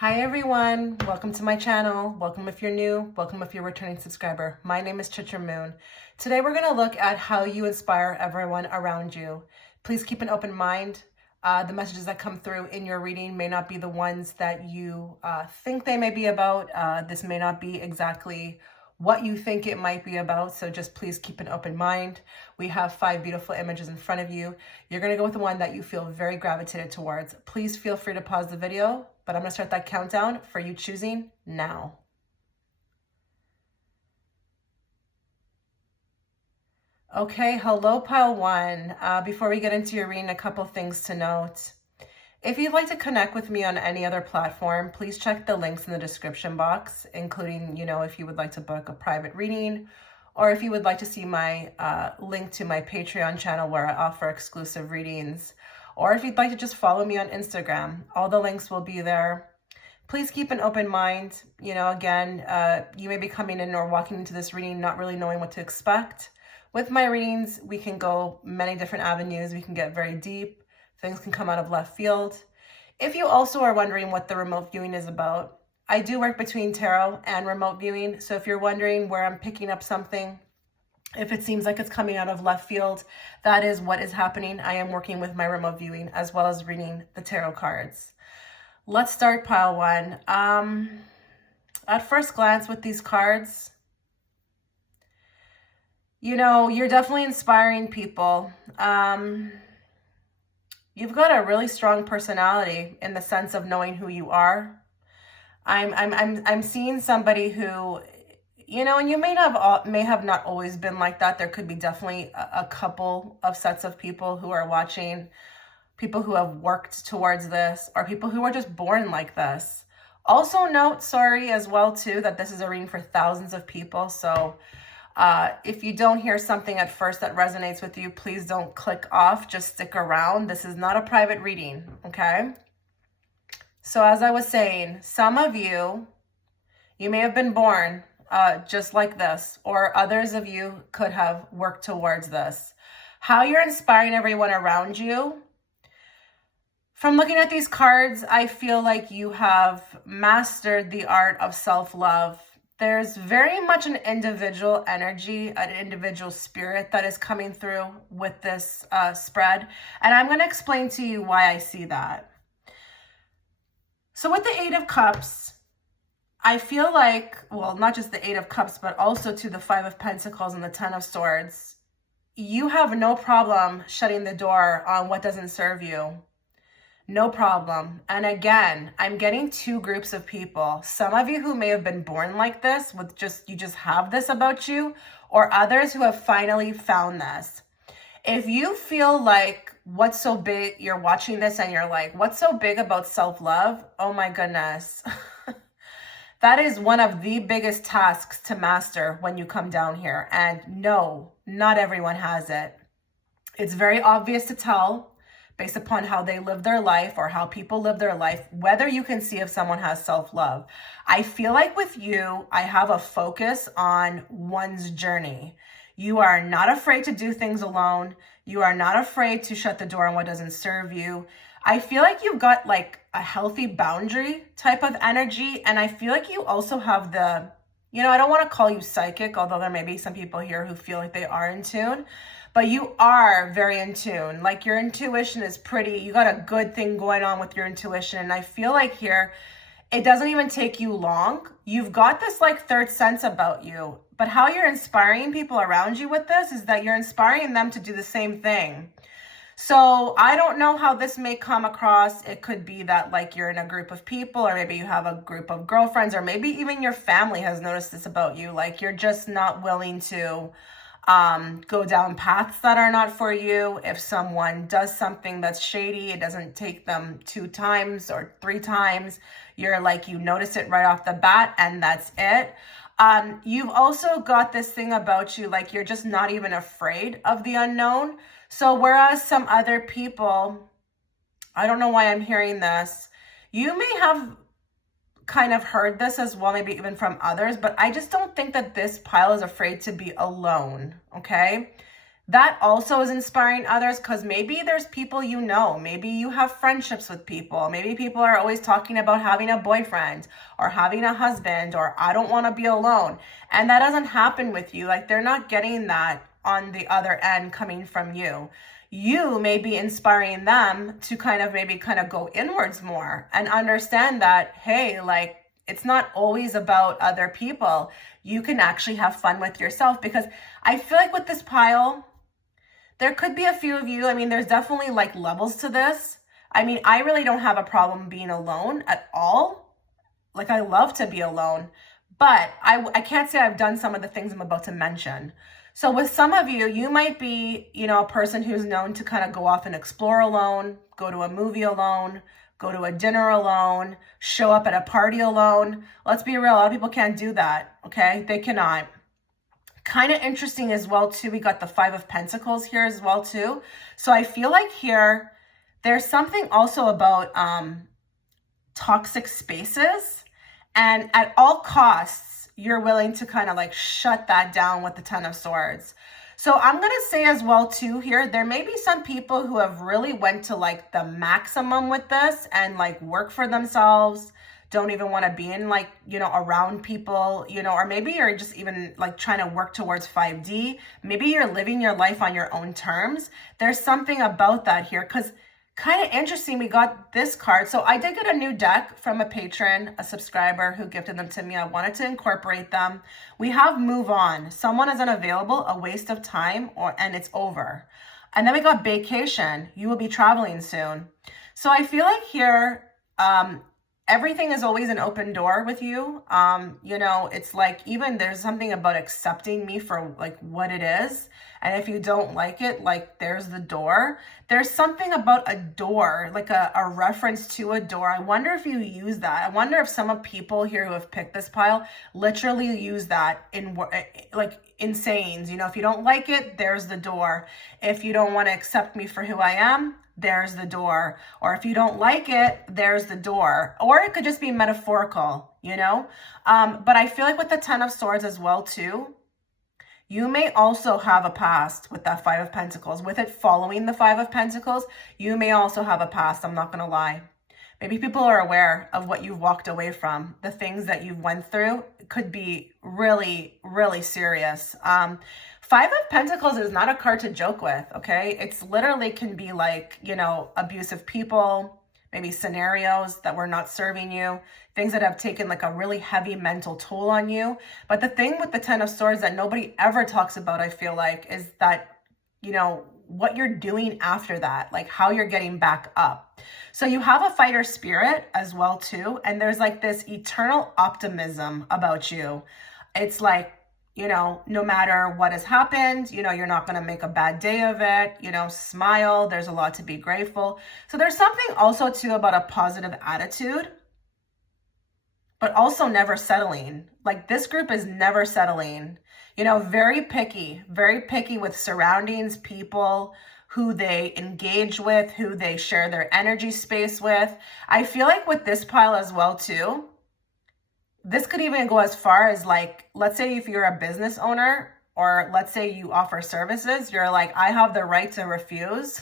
Hi everyone, welcome to my channel. Welcome if you're new, welcome if you're a returning subscriber. My name is Chitra Moon. Today we're going to look at how you inspire everyone around you. Please keep an open mind. The messages that come through in your reading may not be the ones that you think they may be about. This may not be exactly what you think it might be about, so just please keep an open mind. We have 5 beautiful images in front of you. You're going to go with the one that you feel very gravitated towards. Please feel free to pause the video, but I'm going to start that countdown for you choosing now. Okay, hello pile 1. Before we get into your reading, a couple things to note. If you'd like to connect with me on any other platform, please check the links in the description box, including, if you would like to book a private reading, or if you would like to see my link to my Patreon channel where I offer exclusive readings, or if you'd like to just follow me on Instagram. All the links will be there. Please keep an open mind. Again, you may be coming in or walking into this reading not really knowing what to expect. With my readings, we can go many different avenues. We can get very deep. Things can come out of left field. If you also are wondering what the remote viewing is about, I do work between tarot and remote viewing. So if you're wondering where I'm picking up something, if it seems like it's coming out of left field, that is what is happening. I am working with my remote viewing as well as reading the tarot cards. Let's start pile 1. At first glance with these cards, you're definitely inspiring people. You've got a really strong personality in the sense of knowing who you are. I'm seeing somebody who, and you may have not always been like that. There could be definitely a couple of sets of people who are watching, people who have worked towards this, or people who are just born like this. Also note, as well too, that this is a reading for thousands of people. So if you don't hear something at first that resonates with you, please don't click off. Just stick around. This is not a private reading, okay? So as I was saying, some of you may have been born just like this, or others of you could have worked towards this. How you're inspiring everyone around you. From looking at these cards, I feel like you have mastered the art of self-love. There's very much an individual energy, an individual spirit that is coming through with this spread. And I'm going to explain to you why I see that. So with the 8 of Cups, I feel like, well, not just the 8 of Cups, but also to the 5 of Pentacles and the 10 of Swords, you have no problem shutting the door on what doesn't serve you. No problem. And again, I'm getting 2 groups of people. Some of you who may have been born like this, you just have this about you, or others who have finally found this. If you feel like what's so big, you're watching this and you're like, what's so big about self-love? Oh my goodness. That is one of the biggest tasks to master when you come down here. And no, not everyone has it. It's very obvious to tell based upon how they live their life or how people live their life, whether you can see if someone has self-love. I feel like with you, I have a focus on one's journey. You are not afraid to do things alone. You are not afraid to shut the door on what doesn't serve you. I feel like you've got like a healthy boundary type of energy. And I feel like you also have the, I don't want to call you psychic, although there may be some people here who feel like they are in tune. But you are very in tune. Like your intuition is you got a good thing going on with your intuition. And I feel like here, it doesn't even take you long. You've got this like third sense about you. But how you're inspiring people around you with this is that you're inspiring them to do the same thing. So I don't know how this may come across. It could be that like you're in a group of people, or maybe you have a group of girlfriends, or maybe even your family has noticed this about you. Like you're just not willing to go down paths that are not for you. If someone does something that's shady, it doesn't take them 2 times or 3 times. You're like, you notice it right off the bat and that's it. You've also got this thing about you, like you're just not even afraid of the unknown. So whereas some other people, I don't know why I'm hearing this, you may have kind of heard this as well, maybe even from others, but I just don't think that this pile is afraid to be alone, okay? that also is inspiring others, because maybe there's people you know, maybe you have friendships with people, maybe people are always talking about having a boyfriend or having a husband, or I don't want to be alone, and that doesn't happen with you. Like, they're not getting that on the other end coming from you. You may be inspiring them to kind of go inwards more and understand that, hey, like, it's not always about other people. You can actually have fun with yourself, because I feel like with this pile, there could be a few of you. I mean, there's definitely like levels to this. I mean, I really don't have a problem being alone at all. Like, I love to be alone, but I can't say I've done some of the things I'm about to mention. So with some of you, you might be, a person who's known to kind of go off and explore alone, go to a movie alone, go to a dinner alone, show up at a party alone. Let's be real, a lot of people can't do that, okay? They cannot. Kind of interesting as well too, we got the Five of Pentacles here as well too. So I feel like here there's something also about toxic spaces, and at all costs you're willing to kind of like shut that down with the Ten of Swords. So I'm going to say as well too here, there may be some people who have really went to like the maximum with this and like work for themselves, don't even want to be in like, around people, or maybe you're just even like trying to work towards 5D. Maybe you're living your life on your own terms. There's something about that here, because kind of interesting, we got this card. So I did get a new deck from a patron, a subscriber who gifted them to me. I wanted to incorporate them. We have Move On. Someone is unavailable, a waste of time, and it's over. And then we got Vacation. You will be traveling soon. So I feel like here, everything is always an open door with you. It's like, even there's something about accepting me for like what it is. And if you don't like it, like, there's the door. There's something about a door, like a reference to a door. I wonder if you use that. I wonder if some of people here who have picked this pile literally use that in sayings. If you don't like it, there's the door. If you don't want to accept me for who I am, there's the door. Or if you don't like it, there's the door. Or it could just be metaphorical, But I feel like with the Ten of Swords as well too, you may also have a past with that Five of Pentacles. With it following the Five of Pentacles, you may also have a past. I'm not going to lie. Maybe people are aware of what you've walked away from. The things that you've went through could be really, really serious. Five of Pentacles is not a card to joke with, okay? It's literally can be like, abusive people, maybe scenarios that were not serving you, things that have taken like a really heavy mental toll on you. But the thing with the Ten of Swords that nobody ever talks about, I feel like, is that, what you're doing after that, like how you're getting back up. So you have a fighter spirit as well too. And there's like this eternal optimism about you. It's like, no matter what has happened, you're not going to make a bad day of it, smile. There's a lot to be grateful. So there's something also too about a positive attitude, but also never settling. Like, this group is never settling, very picky with surroundings, people who they engage with, who they share their energy space with. I feel like with this pile as well too, this could even go as far as like, let's say if you're a business owner, or let's say you offer services, you're like, I have the right to refuse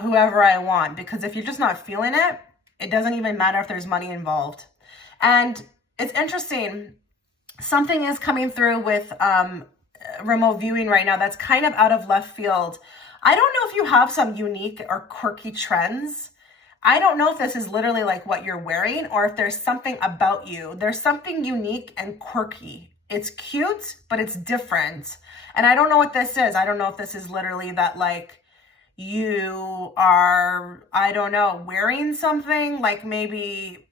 whoever I want, because if you're just not feeling it, it doesn't even matter if there's money involved. And it's interesting, something is coming through with remote viewing right now that's kind of out of left field. I don't know if you have some unique or quirky trends. I don't know if this is literally like what you're wearing, or if there's something about you. There's something unique and quirky. It's cute, but it's different. And I don't know what this is. I don't know if this is literally that like you are, I don't know, wearing something like maybe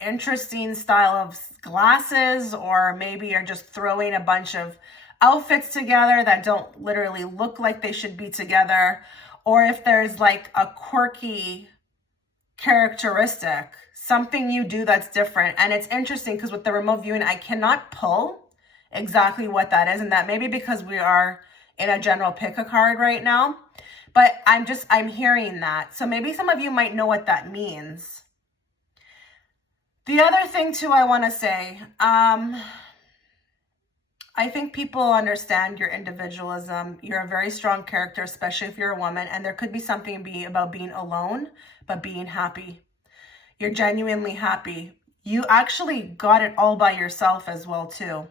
interesting style of glasses, or maybe you're just throwing a bunch of outfits together that don't literally look like they should be together, or if there's like a quirky characteristic, something you do that's different. And it's interesting because with the remote viewing, I cannot pull exactly what that is, and that maybe because we are in a general pick a card right now, but I'm hearing that. So maybe some of you might know what that means. The other thing too I want to say, I think people understand your individualism. You're a very strong character, especially if you're a woman, and there could be something about being alone, but being happy. You're genuinely happy. You actually got it all by yourself as well, too.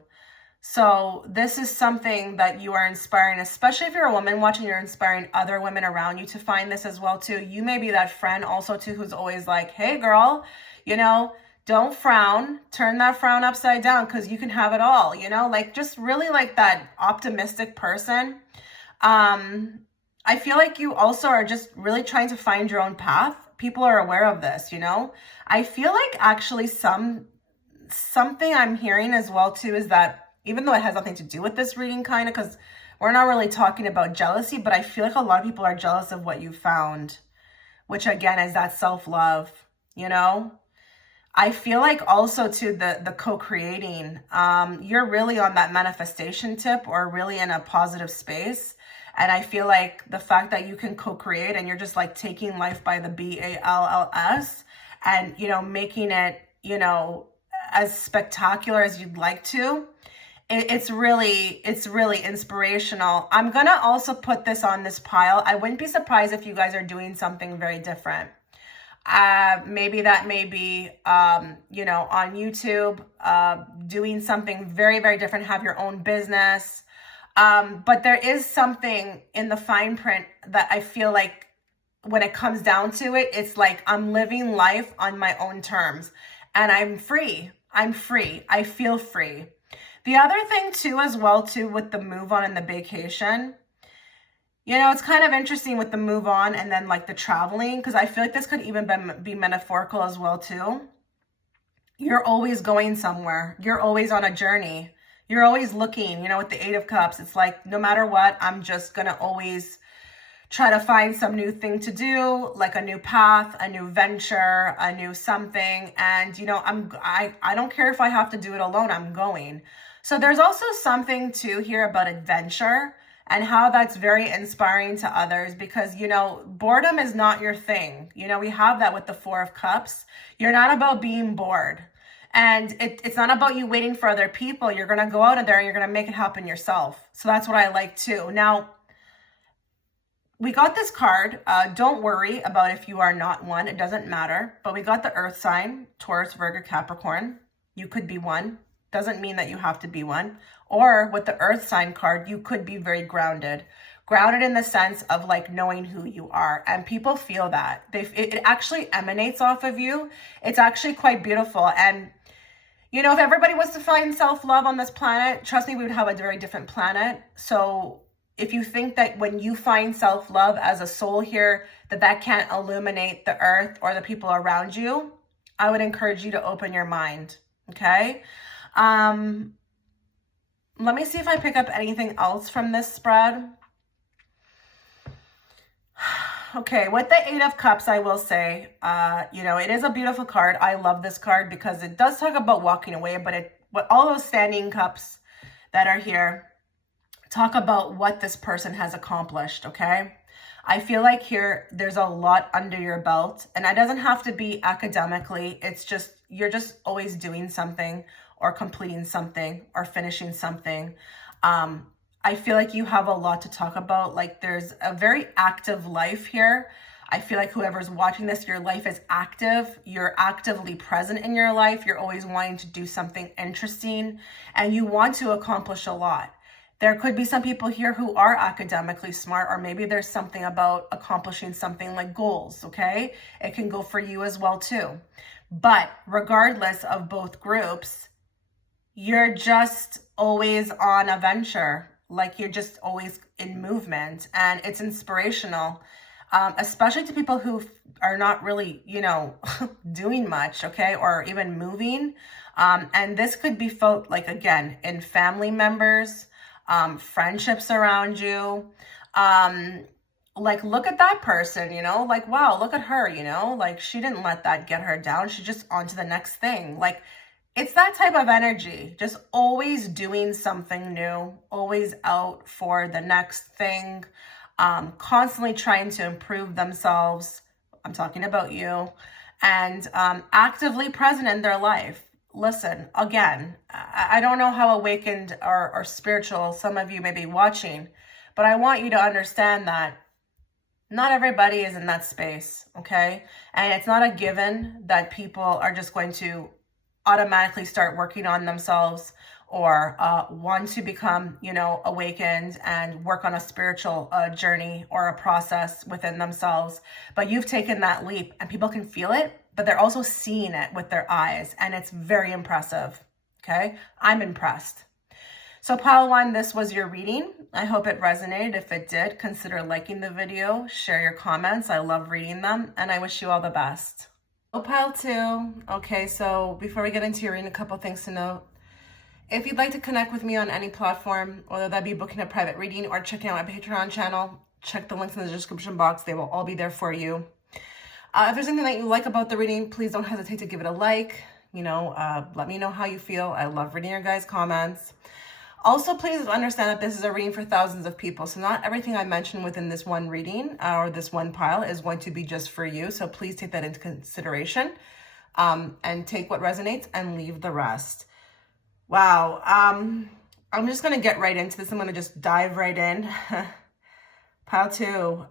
So this is something that you are inspiring, especially if you're a woman watching, you're inspiring other women around you to find this as well too. You may be that friend also too who's always like, hey girl, you know, don't frown, turn that frown upside down because you can have it all, you know, like just really like that optimistic person. I feel like you also are just really trying to find your own path. People are aware of this, you know. I feel like actually something I'm hearing as well too is that even though it has nothing to do with this reading kind of, because we're not really talking about jealousy, but I feel like a lot of people are jealous of what you found, which again is that self-love, you know. I feel like also to the co-creating, you're really on that manifestation tip or really in a positive space. And I feel like the fact that you can co-create and you're just like taking life by the BALLS and, you know, making it, you know, as spectacular as you'd like to, it's really inspirational. I'm gonna also put this on this pile. I wouldn't be surprised if you guys are doing something very different. Maybe that may be, you know, on YouTube, doing something very, very different, have your own business. But there is something in the fine print that I feel like when it comes down to it, it's like I'm living life on my own terms and I'm free. I'm free. I feel free. The other thing too, as well too, with the move on and the vacation, you know, it's kind of interesting with the move on and then like the traveling, because I feel like this could even be metaphorical as well too. You're always going somewhere. You're always on a journey. You're always looking, you know, with the Eight of Cups, it's like, no matter what, I'm just going to always try to find some new thing to do, like a new path, a new venture, a new something. And, you know, I don't care if I have to do it alone, I'm going. So there's also something too here about adventure and how that's very inspiring to others because, you know, boredom is not your thing. You know, we have that with the Four of Cups. You're not about being bored. And it's not about you waiting for other people. You're going to go out of there and you're going to make it happen yourself. So that's what I like too. Now, we got this card. Don't worry about if you are not one. It doesn't matter. But we got the earth sign, Taurus, Virgo, Capricorn. You could be one. Doesn't mean that you have to be one. Or with the earth sign card, you could be very grounded. Grounded in the sense of like knowing who you are. And people feel that. It actually emanates off of you. It's actually quite beautiful. And, you know, if everybody was to find self-love on this planet, trust me, we would have a very different planet. So if you think that when you find self-love as a soul here, that can't illuminate the earth or the people around you, I would encourage you to open your mind. Okay? Let me see if I pick up anything else from this spread. Okay, with the Eight of Cups, I will say, you know, it is a beautiful card. I love this card because it does talk about walking away, but all those standing cups that are here talk about what this person has accomplished, okay? I feel like here, there's a lot under your belt, and it doesn't have to be academically. It's just, you're just always doing something or completing something or finishing something. I feel like you have a lot to talk about. Like there's a very active life here. I feel like whoever's watching this, your life is active. You're actively present in your life. You're always wanting to do something interesting and you want to accomplish a lot. There could be some people here who are academically smart, or maybe there's something about accomplishing something like goals, okay? It can go for you as well too. But regardless of both groups, you're just always on a venture. Like you're just always in movement, and it's inspirational, especially to people who are not really, you know, doing much, okay, or even moving. And this could be felt like, again, in family members, friendships around you. Like, look at that person, you know, like, wow, look at her, you know, like she didn't let that get her down. She's just on to the next thing. Like, it's that type of energy, just always doing something new, always out for the next thing, constantly trying to improve themselves. I'm talking about you, and actively present in their life. listen, again, I don't know how awakened or spiritual some of you may be watching, but I want you to understand that not everybody is in that space, okay? And it's not a given that people are just going to automatically start working on themselves or want to become, awakened and work on a spiritual journey or a process within themselves. But you've taken that leap and people can feel it, but they're also seeing it with their eyes. And it's very impressive, okay? I'm impressed. So pile one, this was your reading. I hope it resonated. If it did, consider liking the video, share your comments. I love reading them, and I wish you all the best. Oh, pile two. Okay, so before we get into your reading, a couple things to note. If you'd like to connect with me on any platform, whether that be booking a private reading or checking out my Patreon channel, check the links in the description box. They will all be there for you. If there's anything that you like about the reading, please don't hesitate to give it a like. Let me know how you feel. I love reading your guys' comments. Also, please understand that this is a reading for thousands of people. So not everything I mentioned within this one reading or this one pile is going to be just for you. So please take that into consideration and take what resonates and leave the rest. Wow. I'm just going to get right into this. I'm going to just dive right in. Pile two.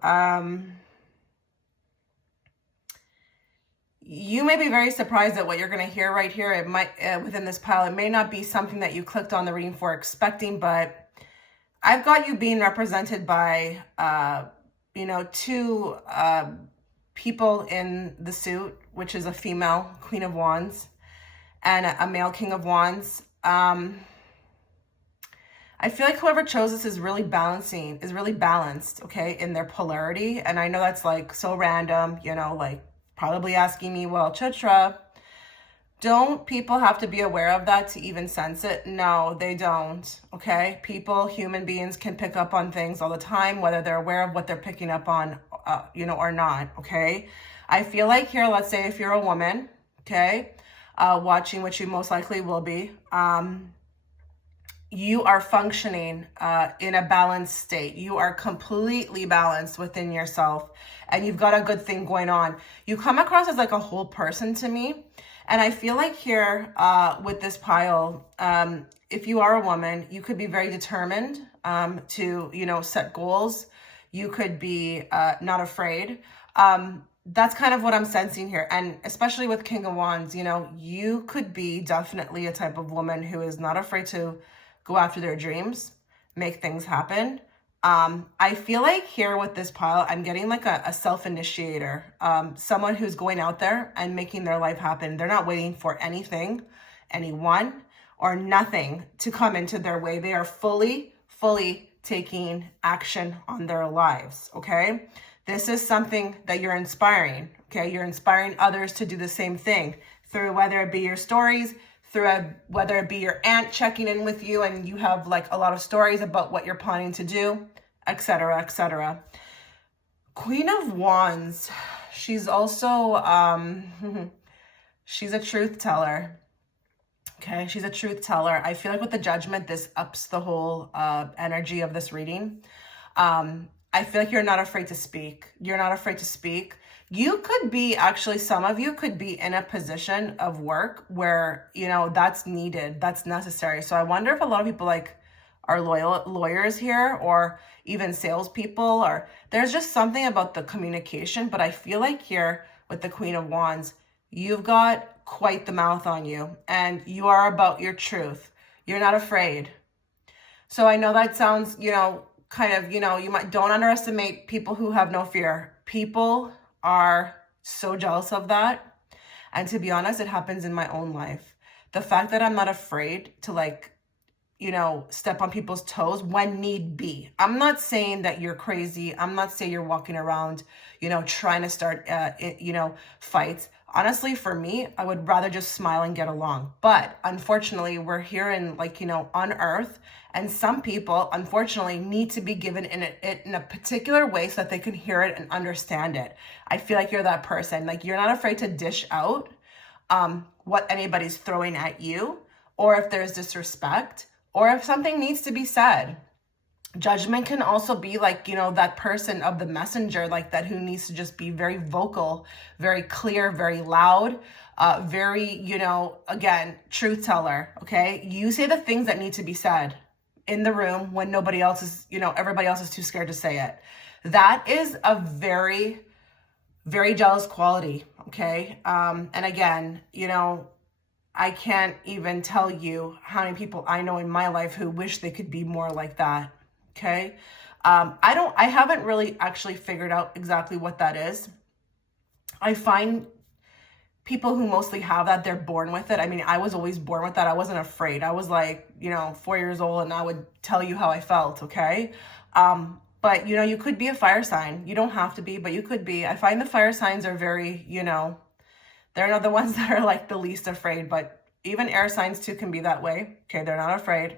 You may be very surprised at what you're going to hear right here. It might, within this pile, it may not be something that you clicked on the reading for expecting, but I've got you being represented by, two people in the suit, which is a female Queen of Wands and a male King of Wands. I feel like whoever chose this is really balanced, okay, in their polarity. And I know that's like so random, probably asking me, well, Chitra, don't people have to be aware of that to even sense it? No, they don't, okay? People, human beings can pick up on things all the time, whether they're aware of what they're picking up on, or not, okay? I feel like here, let's say if you're a woman, okay, watching, which you most likely will be, you are functioning in a balanced state. You are completely balanced within yourself and you've got a good thing going on. You come across as like a whole person to me. And I feel like here with this pile, if you are a woman, you could be very determined to, set goals. You could be not afraid. That's kind of what I'm sensing here. And especially with King of Wands, you could be definitely a type of woman who is not afraid to go after their dreams, make things happen. I feel like here with this pile, I'm getting like a self-initiator, someone who's going out there and making their life happen. They're not waiting for anything, anyone, or nothing to come into their way. They are fully taking action on their lives, okay? This is something that you're inspiring, okay? You're inspiring others to do the same thing through whether it be your stories, whether it be your aunt checking in with you and you have like a lot of stories about what you're planning to do, etc., etc. Queen of Wands, she's also, she's a truth teller. Okay, she's a truth teller. I feel like with the Judgment, this ups the whole energy of this reading. I feel like you're not afraid to speak. You're not afraid to speak. You could be, actually, some of you could be in a position of work where, that's needed, that's necessary. So I wonder if a lot of people are lawyers here or even salespeople, or there's just something about the communication. But I feel like here with the Queen of Wands, you've got quite the mouth on you and you are about your truth. You're not afraid. So I know that sounds, don't underestimate people who have no fear. People are so jealous of that. And to be honest, it happens in my own life. The fact that I'm not afraid to step on people's toes when need be. I'm not saying that you're crazy. I'm not saying you're walking around, trying to start, fights. Honestly, for me, I would rather just smile and get along. But unfortunately, we're here in on earth. And some people, unfortunately, need to be given in a particular way so that they can hear it and understand it. I feel like you're that person. Like, you're not afraid to dish out what anybody's throwing at you, or if there's disrespect, or if something needs to be said. Judgment can also be that person of the messenger, like that, who needs to just be very vocal, very clear, very loud, very, again, truth teller, okay? You say the things that need to be said in the room when nobody else is, everybody else is too scared to say it. That is a very, very jealous quality, okay? And again, I can't even tell you how many people I know in my life who wish they could be more like that, okay? I haven't really actually figured out exactly what that is. I find people who mostly have that, they're born with it. I mean, I was always born with that. I wasn't afraid. I was like, 4 years old, and I would tell you how I felt, okay? But, you could be a fire sign. You don't have to be, but you could be. I find the fire signs are very, they're not the ones that are like the least afraid, but even air signs too can be that way. Okay, they're not afraid.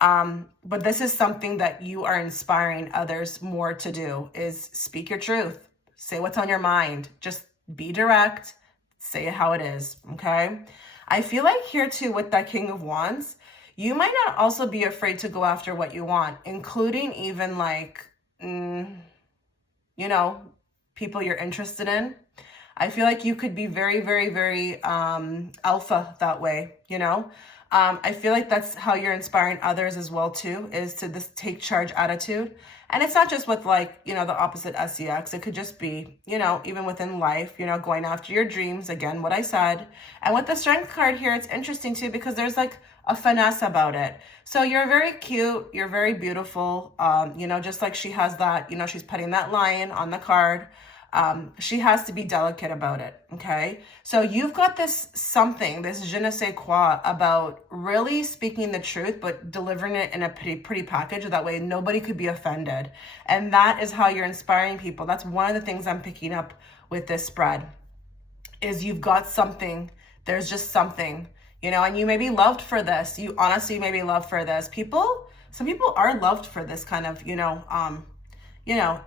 But this is something that you are inspiring others more to do, is speak your truth. Say what's on your mind. Just be direct. Say it how it is, okay? I feel like here too with that King of Wands, you might not also be afraid to go after what you want, including even like, people you're interested in. I feel like you could be very, very, very alpha that way, I feel like that's how you're inspiring others as well too, is to this take charge attitude. And it's not just with like, the opposite SEX. It could just be, even within life, going after your dreams. Again, what I said. And with the Strength card here, it's interesting too, because there's like a finesse about it. So you're very cute. You're very beautiful. Just like she has that, she's putting that lion on the card. She has to be delicate about it, okay? So you've got this something, this je ne sais quoi about really speaking the truth, but delivering it in a pretty package. That way nobody could be offended. And that is how you're inspiring people. That's one of the things I'm picking up with this spread, is you've got something. There's just something, and you may be loved for this. You honestly may be loved for this. Some people are loved for this kind of,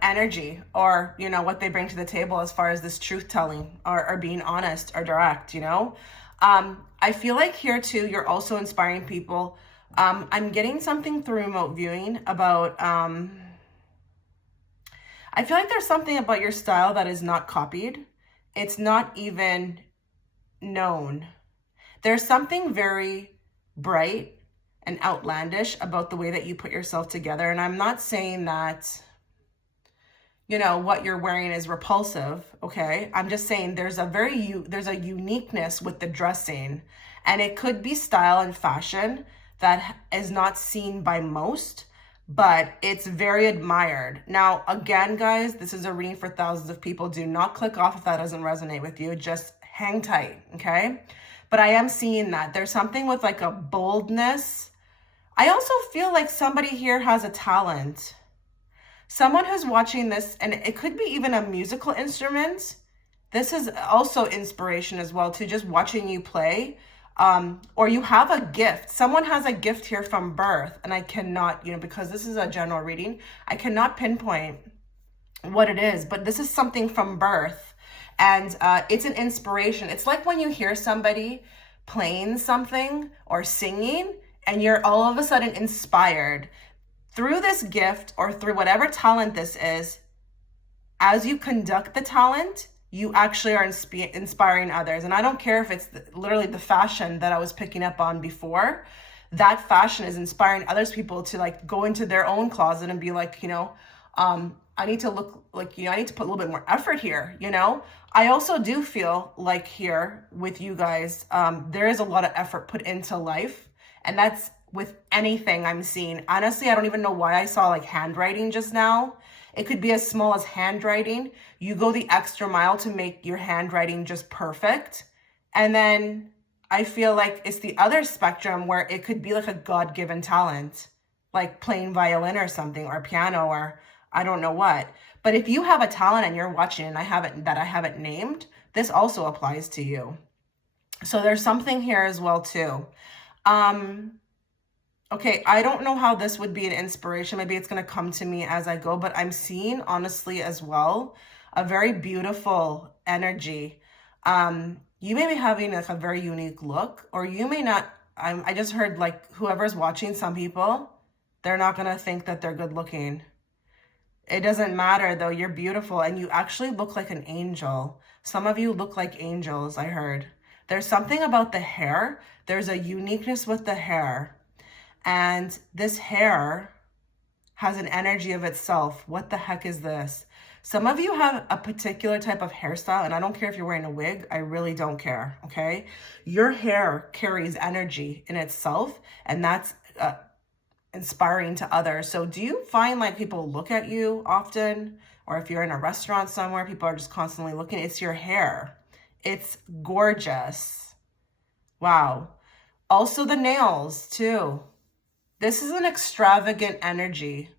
energy, or, what they bring to the table as far as this truth telling, or being honest or direct, I feel like here too, you're also inspiring people. I'm getting something through remote viewing about, I feel like there's something about your style that is not copied. It's not even known. There's something very bright and outlandish about the way that you put yourself together. And I'm not saying that, what you're wearing is repulsive, okay? I'm just saying there's a uniqueness with the dressing, and it could be style and fashion that is not seen by most, but it's very admired. Now, again, guys, this is a reading for thousands of people. Do not click off if that doesn't resonate with you. Just hang tight, okay? But I am seeing that. There's something with like a boldness. I also feel like somebody here has a talent. Someone who's watching this, and it could be even a musical instrument. This is also inspiration as well, to just watching you play. Or you have a gift. Someone has a gift here from birth, and I cannot, because this is a general reading, I cannot pinpoint what it is, but this is something from birth, and it's an inspiration. It's like when you hear somebody playing something or singing, and you're all of a sudden inspired. Through this gift, or through whatever talent this is, as you conduct the talent, you actually are inspiring others. And I don't care if it's literally the fashion that I was picking up on before. That fashion is inspiring others people to like go into their own closet and be like, I need to look like, I need to put a little bit more effort here, I also do feel like here with you guys, there is a lot of effort put into life, and that's with anything I'm seeing. Honestly, I don't even know why I saw like handwriting just now. It could be as small as handwriting. You go the extra mile to make your handwriting just perfect. And then I feel like it's the other spectrum where it could be like a God-given talent, like playing violin or something, or piano, or I don't know what. But if you have a talent and you're watching and I haven't named, this also applies to you. So there's something here as well too. Okay, I don't know how this would be an inspiration. Maybe it's going to come to me as I go, but I'm seeing, honestly, as well, a very beautiful energy. You may be having like a very unique look, or you may not. I just heard like whoever's watching, some people, they're not going to think that they're good looking. It doesn't matter though. You're beautiful, and you actually look like an angel. Some of you look like angels, I heard. There's something about the hair. There's a uniqueness with the hair. And this hair has an energy of itself. What the heck is this? Some of you have a particular type of hairstyle, and I don't care if you're wearing a wig. I really don't care, okay? Your hair carries energy in itself, and that's inspiring to others. So do you find like people look at you often? Or if you're in a restaurant somewhere, people are just constantly looking. It's your hair. It's gorgeous. Wow. Also the nails too. This is an extravagant energy.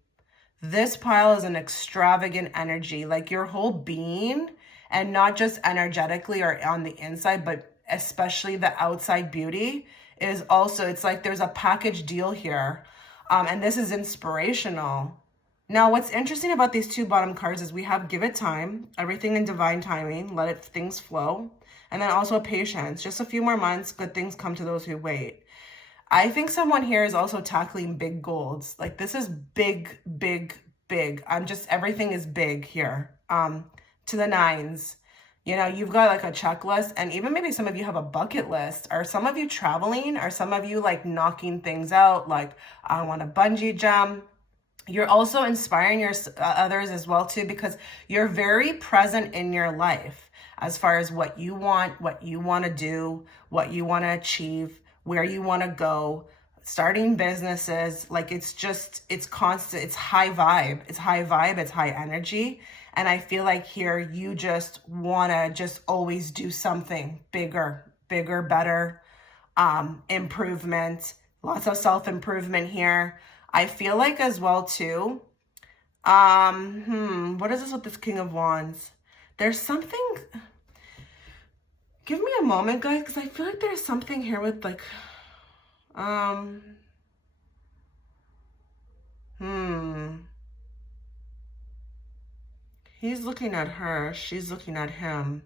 This pile is an extravagant energy, like your whole being, and not just energetically or on the inside, but especially the outside beauty is also, it's like there's a package deal here. And this is inspirational. Now, what's interesting about these two bottom cards is we have give it time, everything in divine timing, let it things flow. And then also patience, just a few more months, good things come to those who wait. I think someone here is also tackling big goals. Like this is big, big, big. Everything is big here. To the nines. You know, you've got like a checklist, and even maybe some of you have a bucket list. Are some of you traveling? Are some of you like knocking things out? Like, I want to bungee jump. You're also inspiring your others as well too, because you're very present in your life as far as what you want to do, what you want to achieve, where you want to go, starting businesses. Like it's constant, it's high vibe, it's high energy. And I feel like here you just want to just always do something bigger, better, improvement, lots of self-improvement here. I feel like as well too, what is this with this King of Wands? There's something, give me a moment, guys, because I feel like there's something here with like, he's looking at her, she's looking at him.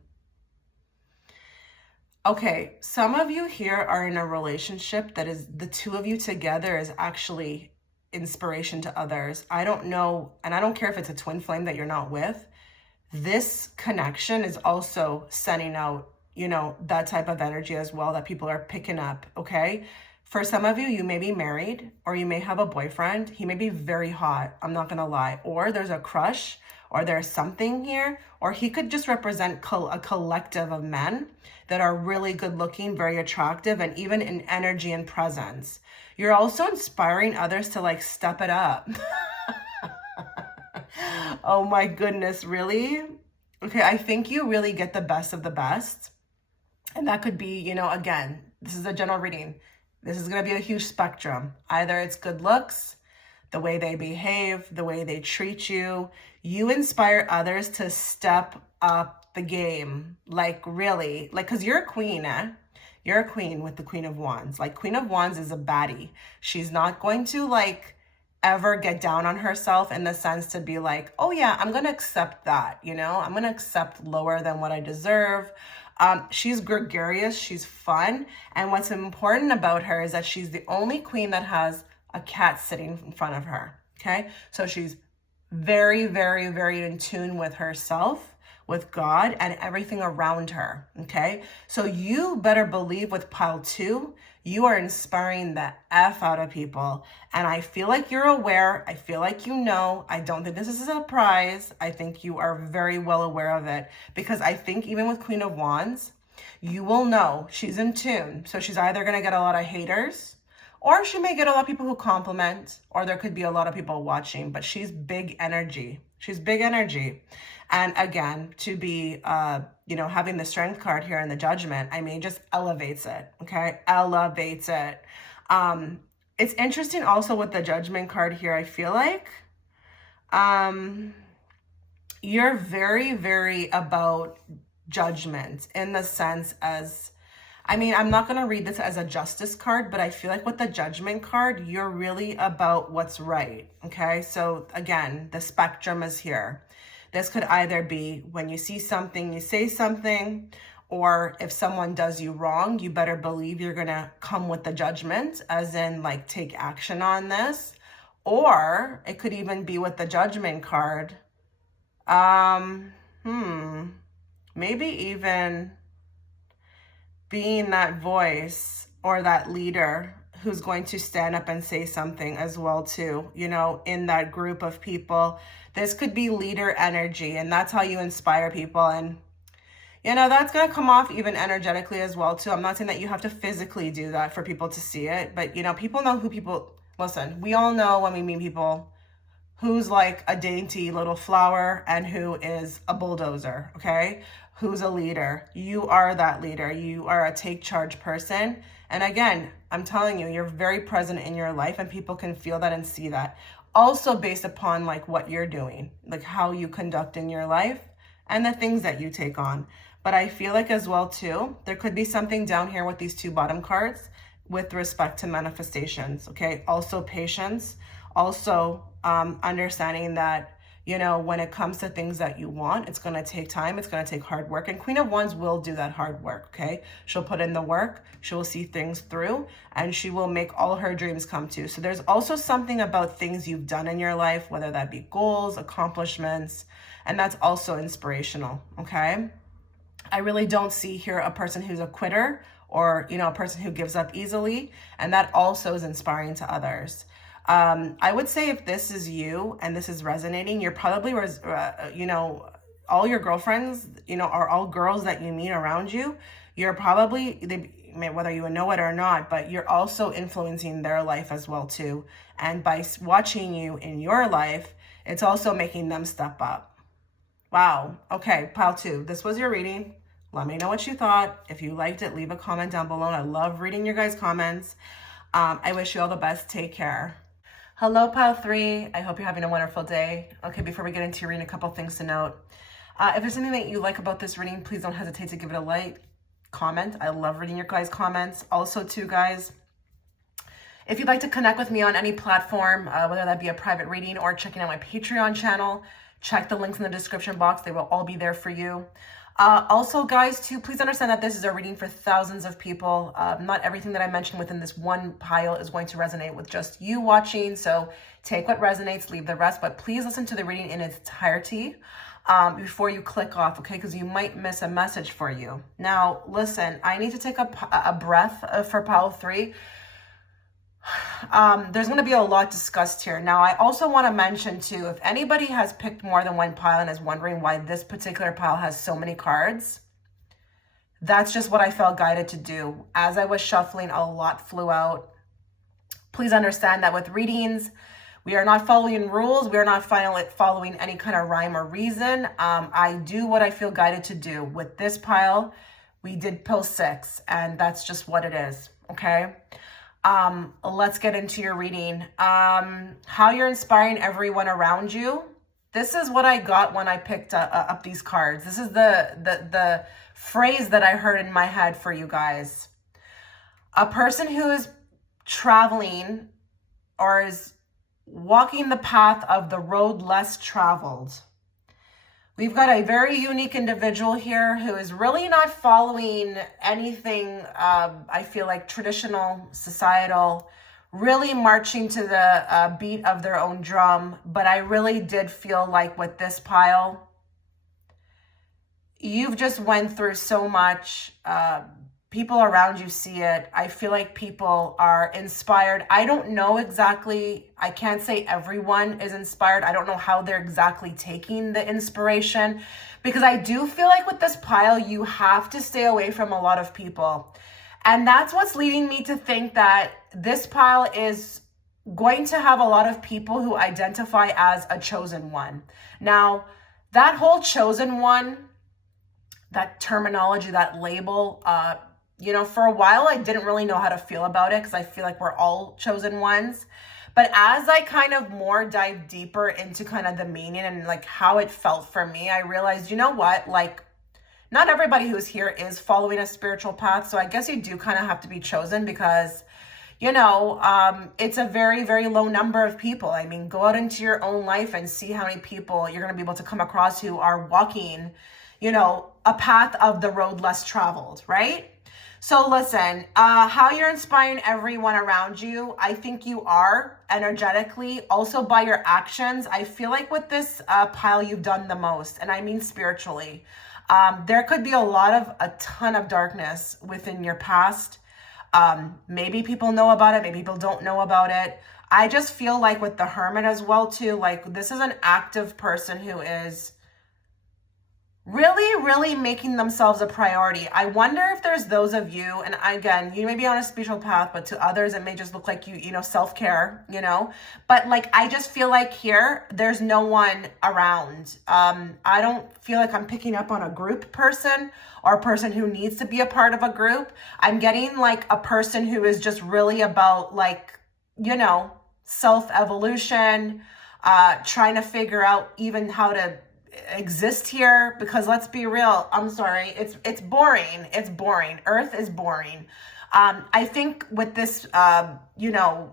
Okay, some of you here are in a relationship that is, the two of you together is actually inspiration to others. I don't know, and I don't care if it's a twin flame that you're not with. This connection is also sending out, you know, that type of energy as well that people are picking up, okay? For some of you, you may be married or you may have a boyfriend. He may be very hot, I'm not gonna lie. Or there's a crush, or there's something here, or he could just represent a collective of men that are really good looking, very attractive, and even in energy and presence. You're also inspiring others to like step it up. Oh my goodness, really? Okay, I think you really get the best of the best. And that could be, you know, again, this is a general reading. This is going to be a huge spectrum. Either it's good looks, the way they behave, the way they treat you. You inspire others to step up the game. Like really, like, because you're a queen, eh? You're a queen with the Queen of Wands. Like Queen of Wands is a baddie. She's not going to like ever get down on herself in the sense to be like, oh yeah, I'm going to accept that, you know? I'm going to accept lower than what I deserve. She's gregarious, she's fun. And what's important about her is that she's the only queen that has a cat sitting in front of her, okay? So she's very, very, very in tune with herself, with God, and everything around her, okay? So you better believe with pile 2, you are inspiring the F out of people. And I feel like you're aware. I feel like you know. I don't think this is a surprise. I think you are very well aware of it. Because I think even with Queen of Wands, you will know she's in tune. So she's either going to get a lot of haters, or she may get a lot of people who compliment, or there could be a lot of people watching. But she's big energy. She's big energy. And again, to be, you know, having the Strength card here in the Judgment, I mean, just elevates it, okay? Elevates it. It's interesting also with the Judgment card here, I feel like you're very, very about judgment in the sense as, I mean, I'm not going to read this as a Justice card, but I feel like with the Judgment card, you're really about what's right, okay? So again, the spectrum is here. This could either be when you see something, you say something, or if someone does you wrong, you better believe you're going to come with the judgment, as in like take action on this. Or it could even be with the Judgment card. Maybe even being that voice or that leader who's going to stand up and say something as well too, you know, in that group of people. This could be leader energy, and that's how you inspire people. And you know, that's going to come off even energetically as well too. I'm not saying that you have to physically do that for people to see it, but you know, people know who people, listen, we all know when we meet people who's like a dainty little flower and who is a bulldozer, okay? Who's a leader. You are that leader. You are a take charge person. And again, I'm telling you, you're very present in your life, and people can feel that and see that. Also based upon like what you're doing, like how you conduct in your life and the things that you take on. But I feel like as well too, there could be something down here with these two bottom cards with respect to manifestations, okay? Also patience, also understanding that, you know, when it comes to things that you want, it's going to take time, it's going to take hard work, and Queen of Wands will do that hard work, okay? She'll put in the work, she will see things through, and she will make all her dreams come true. So there's also something about things you've done in your life, whether that be goals, accomplishments, and that's also inspirational, okay? I really don't see here a person who's a quitter or, you know, a person who gives up easily, and that also is inspiring to others. I would say if this is you and this is resonating, you're probably, you know, all your girlfriends, you know, are all girls that you meet around you. You're probably, whether you know it or not, but you're also influencing their life as well too. And by watching you in your life, it's also making them step up. Wow. Okay, pile 2. This was your reading. Let me know what you thought. If you liked it, leave a comment down below. I love reading your guys' comments. I wish you all the best. Take care. Hello, pile 3. I hope you're having a wonderful day. Okay, before we get into your reading, a couple things to note. If there's something that you like about this reading, please don't hesitate to give it a like, comment. I love reading your guys' comments. Also, too, guys, if you'd like to connect with me on any platform, whether that be a private reading or checking out my Patreon channel, check the links in the description box. They will all be there for you. Also, guys, too, please understand that this is a reading for thousands of people. Not everything that I mentioned within this one pile is going to resonate with just you watching. So take what resonates, leave the rest. But please listen to the reading in its entirety before you click off, okay? Because you might miss a message for you. Now, listen, I need to take a breath for pile 3. There's going to be a lot discussed here. Now, I also want to mention too, if anybody has picked more than one pile and is wondering why this particular pile has so many cards, that's just what I felt guided to do. As I was shuffling, a lot flew out. Please understand that with readings, we are not following rules. We are not following any kind of rhyme or reason. I do what I feel guided to do. With this pile, we did pile 6, and that's just what it is, okay? Let's get into your reading. How you're inspiring everyone around you. This is what I got when I picked up these cards. This is the phrase that I heard in my head for you guys. A person who is traveling or is walking the path of the road less traveled. We've got a very unique individual here who is really not following anything, I feel like traditional, societal, really marching to the beat of their own drum. But I really did feel like with this pile, you've just went through so much. People around you see it. I feel like people are inspired. I don't know exactly. I can't say everyone is inspired. I don't know how they're exactly taking the inspiration, because I do feel like with this pile, you have to stay away from a lot of people. And that's what's leading me to think that this pile is going to have a lot of people who identify as a chosen one. Now, that whole chosen one, that terminology, that label, you know, for a while, I didn't really know how to feel about it because I feel like we're all chosen ones. But as I kind of more dive deeper into kind of the meaning and like how it felt for me, I realized, you know what, like not everybody who's here is following a spiritual path. So I guess you do kind of have to be chosen because, you know, it's a very, very low number of people. I mean, go out into your own life and see how many people you're going to be able to come across who are walking, you know, a path of the road less traveled, right? So listen, how you're inspiring everyone around you, I think you are energetically, also by your actions. I feel like with this pile, you've done the most, and I mean spiritually. There could be a ton of darkness within your past. Maybe people know about it, maybe people don't know about it. I just feel like with the Hermit as well too, like this is an active person who is really making themselves a priority. I wonder if there's those of you, and again, you may be on a spiritual path, but to others, it may just look like you know, self-care, you know, but like, I just feel like here, there's no one around. I don't feel like I'm picking up on a group person or a person who needs to be a part of a group. I'm getting like a person who is just really about like, you know, self-evolution, trying to figure out even how to exist here, because let's be real, I'm sorry, it's boring. It's boring. Earth is boring. I think with this you know,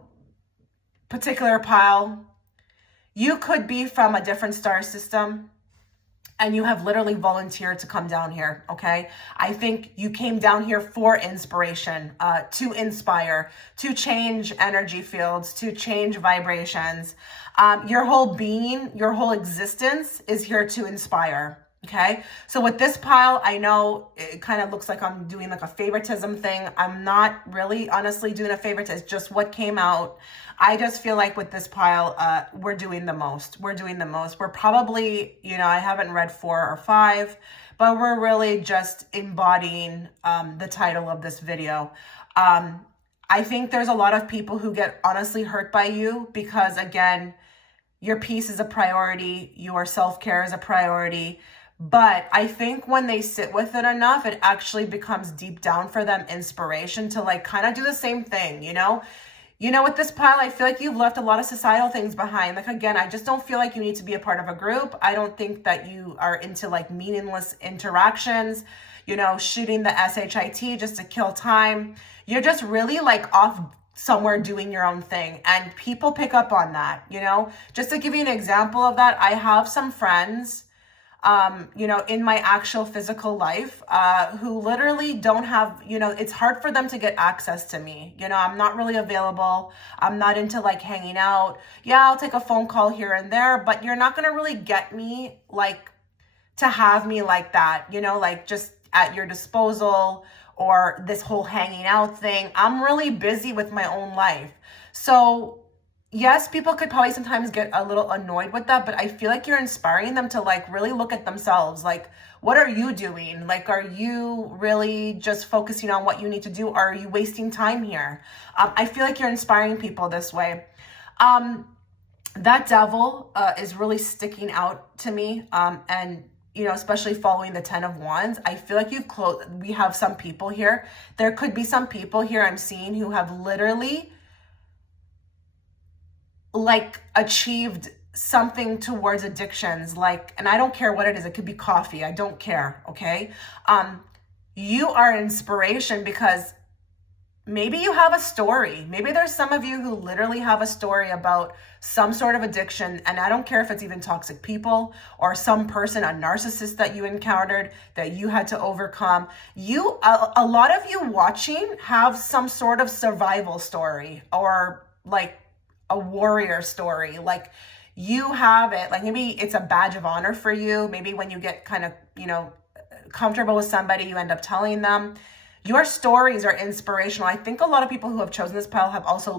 particular pile, you could be from a different star system and you have literally volunteered to come down here, okay? I think you came down here for inspiration, to inspire, to change energy fields, to change vibrations. Your whole being, your whole existence is here to inspire, okay? So with this pile, I know it kind of looks like I'm doing like a favoritism thing. I'm not really honestly doing a favoritism. It's just what came out. I just feel like with this pile, we're doing the most. We're doing the most. We're probably, you know, I haven't read 4 or 5, but we're really just embodying the title of this video. I think there's a lot of people who get honestly hurt by you because, again, your peace is a priority, your self-care is a priority. But I think when they sit with it enough, it actually becomes deep down for them inspiration to like kind of do the same thing, you know? You know, with this pile, I feel like you've left a lot of societal things behind. Like, again, I just don't feel like you need to be a part of a group. I don't think that you are into like meaningless interactions, you know, shooting the SHIT just to kill time. You're just really like off somewhere doing your own thing. And people pick up on that, you know. Just to give you an example of that, I have some friends, you know, in my actual physical life, who literally don't have, you know, it's hard for them to get access to me. You know, I'm not really available. I'm not into like hanging out. Yeah, I'll take a phone call here and there, but you're not going to really get me like to have me like that, you know, like just at your disposal or this whole hanging out thing. I'm really busy with my own life. So yes, people could probably sometimes get a little annoyed with that, but I feel like you're inspiring them to like really look at themselves. Like, what are you doing? Like, are you really just focusing on what you need to do? Or are you wasting time here? I feel like you're inspiring people this way. That devil is really sticking out to me. And you know, especially following the 10 of Wands, I feel like we have some people here. There could be some people here I'm seeing who have literally like achieved something towards addictions, like, and I don't care what it is, it could be coffee, I don't care, okay? You are inspiration because maybe you have a story. Maybe there's some of you who literally have a story about some sort of addiction, and I don't care if it's even toxic people or some person, a narcissist that you encountered that you had to overcome. A lot of you watching have some sort of survival story or like a warrior story. Like you have it, like maybe it's a badge of honor for you. Maybe when you get kind of, you know, comfortable with somebody, you end up telling them. Your stories are inspirational. I think a lot of people who have chosen this pile have also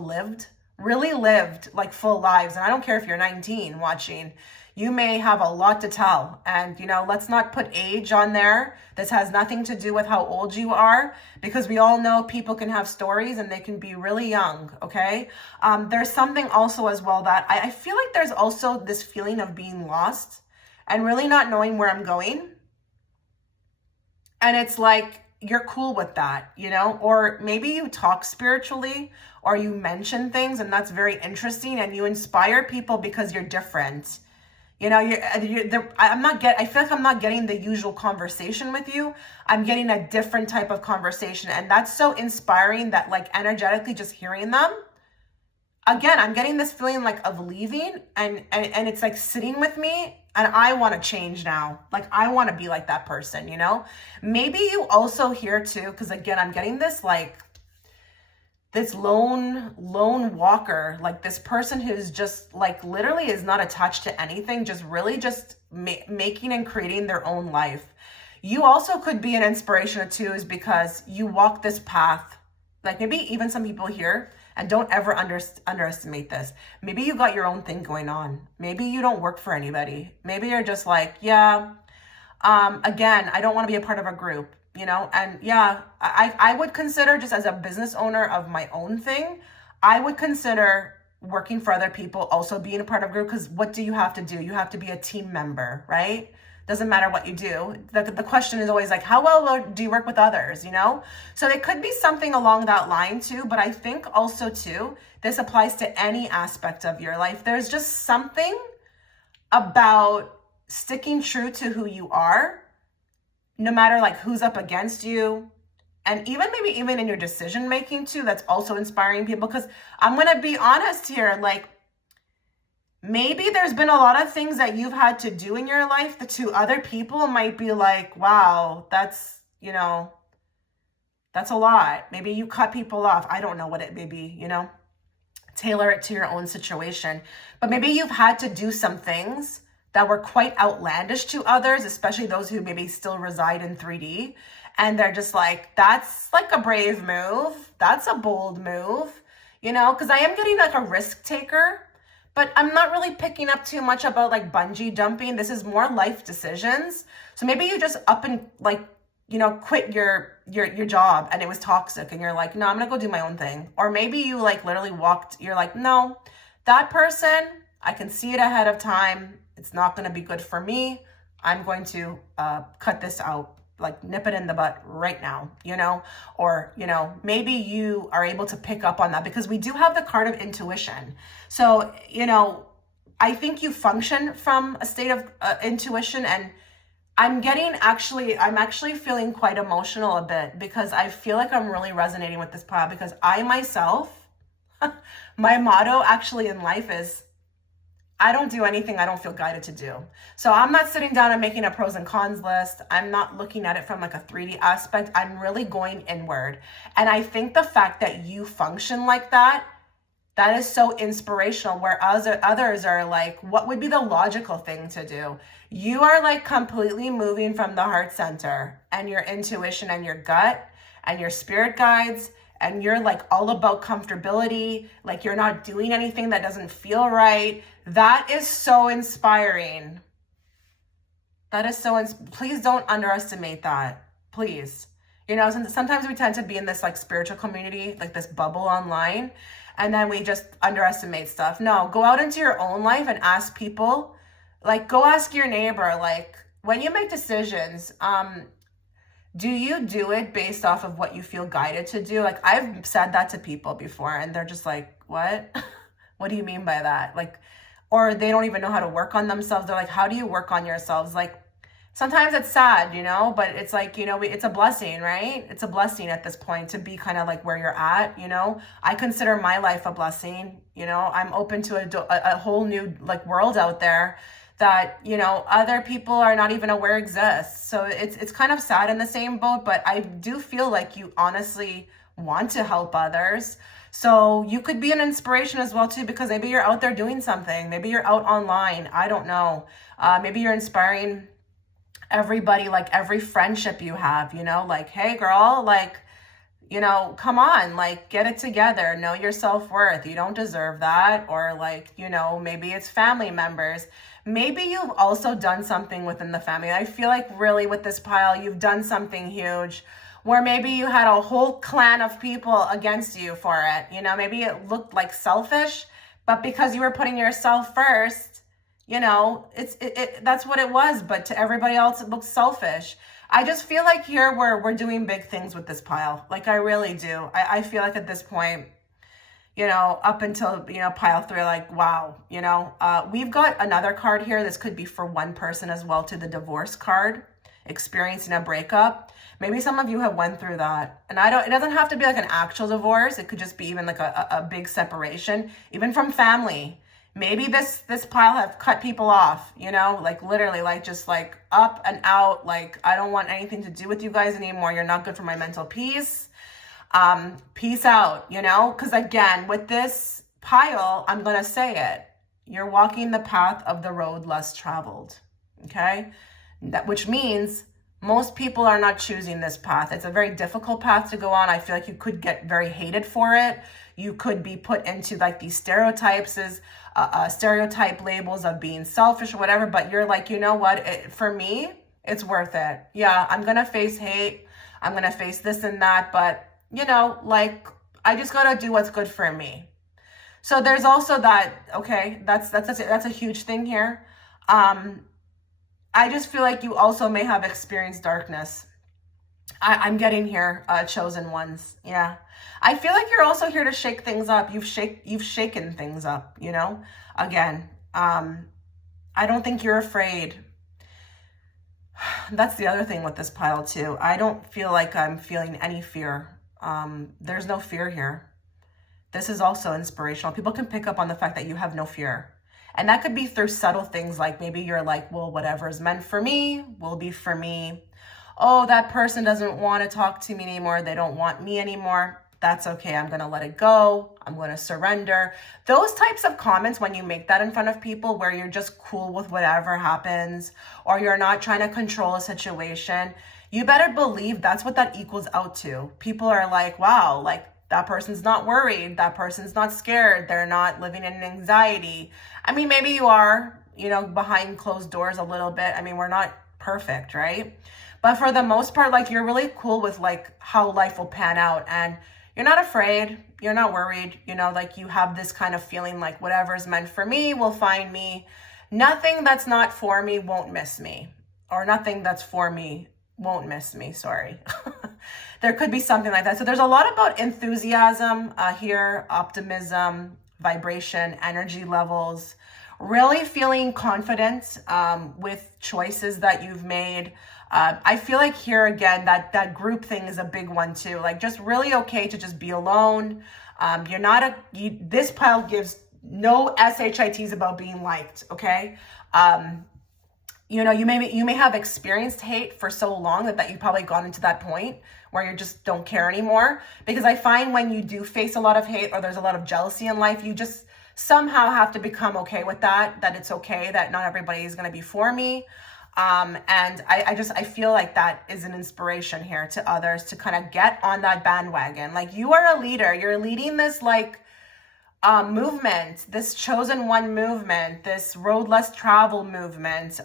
really lived like full lives. And I don't care if you're 19 watching, you may have a lot to tell. And, you know, let's not put age on there. This has nothing to do with how old you are, because we all know people can have stories and they can be really young, okay? There's something also as well that I feel like there's also this feeling of being lost and really not knowing where I'm going. And it's like, you're cool with that, you know, or maybe you talk spiritually or you mention things and that's very interesting and you inspire people because you're different. You know, I feel like I'm not getting the usual conversation with you. I'm getting a different type of conversation. And that's so inspiring that like energetically just hearing them. Again, I'm getting this feeling like of leaving and it's like sitting with me and I want to change now. Like I want to be like that person, you know? Maybe you also here too, because again, I'm getting this like this lone walker, like this person who's just like literally is not attached to anything, just really just making and creating their own life. You also could be an inspiration too, is because you walk this path. Like maybe even some people here, and don't ever underestimate this. Maybe you got your own thing going on. Maybe you don't work for anybody. Maybe you're just like, yeah, again, I don't want to be a part of a group, you know? And yeah, I would consider, just as a business owner of my own thing, I would consider working for other people, also being a part of a group, because what do you have to do? You have to be a team member, right? Doesn't matter what you do. The question is always like, how well do you work with others, you know? So it could be something along that line too, but I think also too, this applies to any aspect of your life. There's just something about sticking true to who you are, no matter like who's up against you. And maybe even in your decision making too, that's also inspiring people. Because I'm going to be honest here, like, maybe there's been a lot of things that you've had to do in your life that to other people might be like, wow, that's, you know, that's a lot. Maybe you cut people off. I don't know what it may be, you know, tailor it to your own situation. But maybe you've had to do some things that were quite outlandish to others, especially those who maybe still reside in 3D. And they're just like, that's like a brave move. That's a bold move, you know, because I am getting like a risk taker. But I'm not really picking up too much about like bungee jumping. This is more life decisions. So maybe you just up and like, you know, quit your job and it was toxic and you're like, no, I'm gonna go do my own thing. Or maybe you like literally you're like, no, that person, I can see it ahead of time. It's not gonna be good for me. I'm going to cut this out. Like nip it in the butt right now, you know? Or, you know, maybe you are able to pick up on that, because we do have the card of intuition. So, you know, I think you function from a state of intuition, and I'm actually feeling quite emotional a bit, because I feel like I'm really resonating with this pile, because I myself, my motto actually in life is, I don't do anything I don't feel guided to do. So I'm not sitting down and making a pros and cons list. I'm not looking at it from like a 3D aspect. I'm really going inward. And I think the fact that you function like that is so inspirational, where others are like, what would be the logical thing to do? You are like completely moving from the heart center and your intuition and your gut and your spirit guides. And you're like all about comfortability, like you're not doing anything that doesn't feel right. That is so inspiring. Please don't underestimate that, please. You know, sometimes we tend to be in this like spiritual community, like this bubble online, and then we just underestimate stuff. No, go out into your own life and ask people, like go ask your neighbor, like when you make decisions, do you do it based off of what you feel guided to do? Like I've said that to people before and they're just like, what? What do you mean by that? Like, or they don't even know how to work on themselves. They're like, how do you work on yourselves? Like sometimes it's sad, you know, but it's like, you know, it's a blessing, right? It's a blessing at this point to be kind of like where you're at, you know? I consider my life a blessing, you know? I'm open to a whole new like world out there that, you know, other people are not even aware exists. So it's kind of sad in the same boat, but I do feel like you honestly want to help others. So you could be an inspiration as well too, because maybe you're out there doing something. Maybe you're out online. I don't know. Maybe you're inspiring everybody, like every friendship you have, you know, like, hey girl, like, you know, come on, like get it together, know your self-worth. You don't deserve that. Or like, you know, maybe it's family members. Maybe you've also done something within the family. I feel like really with this pile, you've done something huge where maybe you had a whole clan of people against you for it. You know, maybe it looked like selfish, but because you were putting yourself first, you know, that's what it was. But to everybody else, it looks selfish. I just feel like here we're doing big things with this pile. Like I really do. I feel like at this point, you know, up until, you know, pile 3, like, wow, you know, we've got another card here. This could be for one person as well, to the divorce card, experiencing a breakup. Maybe some of you have went through that. And it doesn't have to be like an actual divorce. It could just be even like a big separation, even from family. Maybe this pile have cut people off, you know, like literally like just like up and out. Like, I don't want anything to do with you guys anymore. You're not good for my mental peace. Peace out, you know, because again, with this pile, I'm going to say it. You're walking the path of the road less traveled. Okay. Which means Most people are not choosing this path. It's a very difficult path to go on. I feel like you could get very hated for it. You could be put into like these stereotypes as stereotype labels of being selfish or whatever, but you're like, you know what? For me, it's worth it. Yeah, I'm going to face hate. I'm going to face this and that, but you know, like I just got to do what's good for me. So there's also that, okay, that's a huge thing here. I just feel like you also may have experienced darkness. I'm getting here, chosen ones. Yeah. I feel like you're also here to shake things up. You've shaken things up, you know, again. I don't think you're afraid. That's the other thing with this pile too. I don't feel like I'm feeling any fear. There's no fear here. This is also inspirational. People can pick up on the fact that you have no fear. And that could be through subtle things like maybe you're like, well, whatever is meant for me will be for me. Oh, that person doesn't want to talk to me anymore. They don't want me anymore. That's okay. I'm going to let it go. I'm going to surrender. Those types of comments, when you make that in front of people where you're just cool with whatever happens or you're not trying to control a situation, you better believe that's what that equals out to. People are like, wow, like that person's not worried. That person's not scared. They're not living in anxiety. I mean, maybe you are, you know, behind closed doors a little bit. I mean, we're not perfect, right? But for the most part, like you're really cool with like how life will pan out and you're not afraid. You're not worried. You know, like you have this kind of feeling like whatever's meant for me will find me. Nothing that's not for me won't miss me, or nothing that's for me won't miss me. Sorry. There could be something like that. So there's a lot about enthusiasm here, optimism, vibration, energy levels, really feeling confident with choices that you've made. I feel like here again, that group thing is a big one too. Like just really okay to just be alone. You're not this pile gives no SHITs about being liked. Okay. You know, you may have experienced hate for so long that you've probably gone into that point where you just don't care anymore. Because I find when you do face a lot of hate or there's a lot of jealousy in life, you just somehow have to become okay with that it's okay, that not everybody is going to be for me. And I feel like that is an inspiration here to others to kind of get on that bandwagon. Like you are a leader. You're leading this like movement, this chosen one movement, this road less travel movement.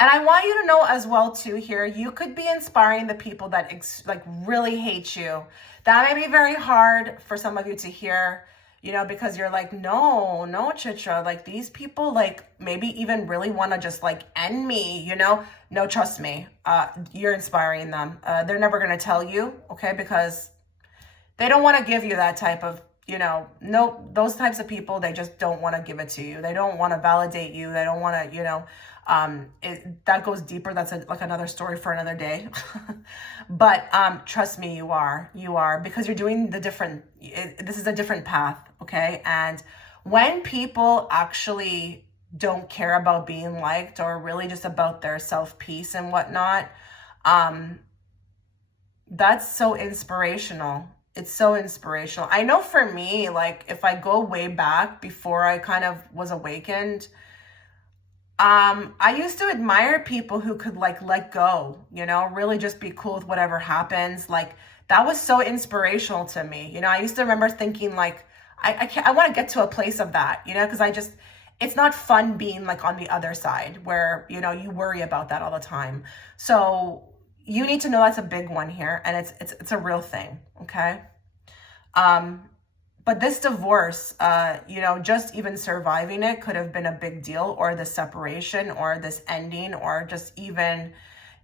And I want you to know as well too here, you could be inspiring the people that like really hate you. That may be very hard for some of you to hear, you know, because you're like, no, Chitra, like these people like maybe even really want to just like end me, you know? No, trust me, you're inspiring them. They're never going to tell you, okay? Because they don't want to give you that type of, you know, no, those types of people, they just don't want to give it to you. They don't want to validate you. They don't want to, you know, that goes deeper. That's like another story for another day. But trust me, you are, because you're doing this is a different path. Okay. And when people actually don't care about being liked or really just about their self-peace and whatnot, that's so inspirational. It's so inspirational. I know for me, like if I go way back before I kind of was awakened, I used to admire people who could like let go, you know, really just be cool with whatever happens. Like that was so inspirational to me. You know, I used to remember thinking like, I want to get to a place of that, you know, because it's not fun being like on the other side where, you know, you worry about that all the time. So you need to know that's a big one here, and it's a real thing. Okay. But this divorce, you know, just even surviving it could have been a big deal, or the separation or this ending, or just even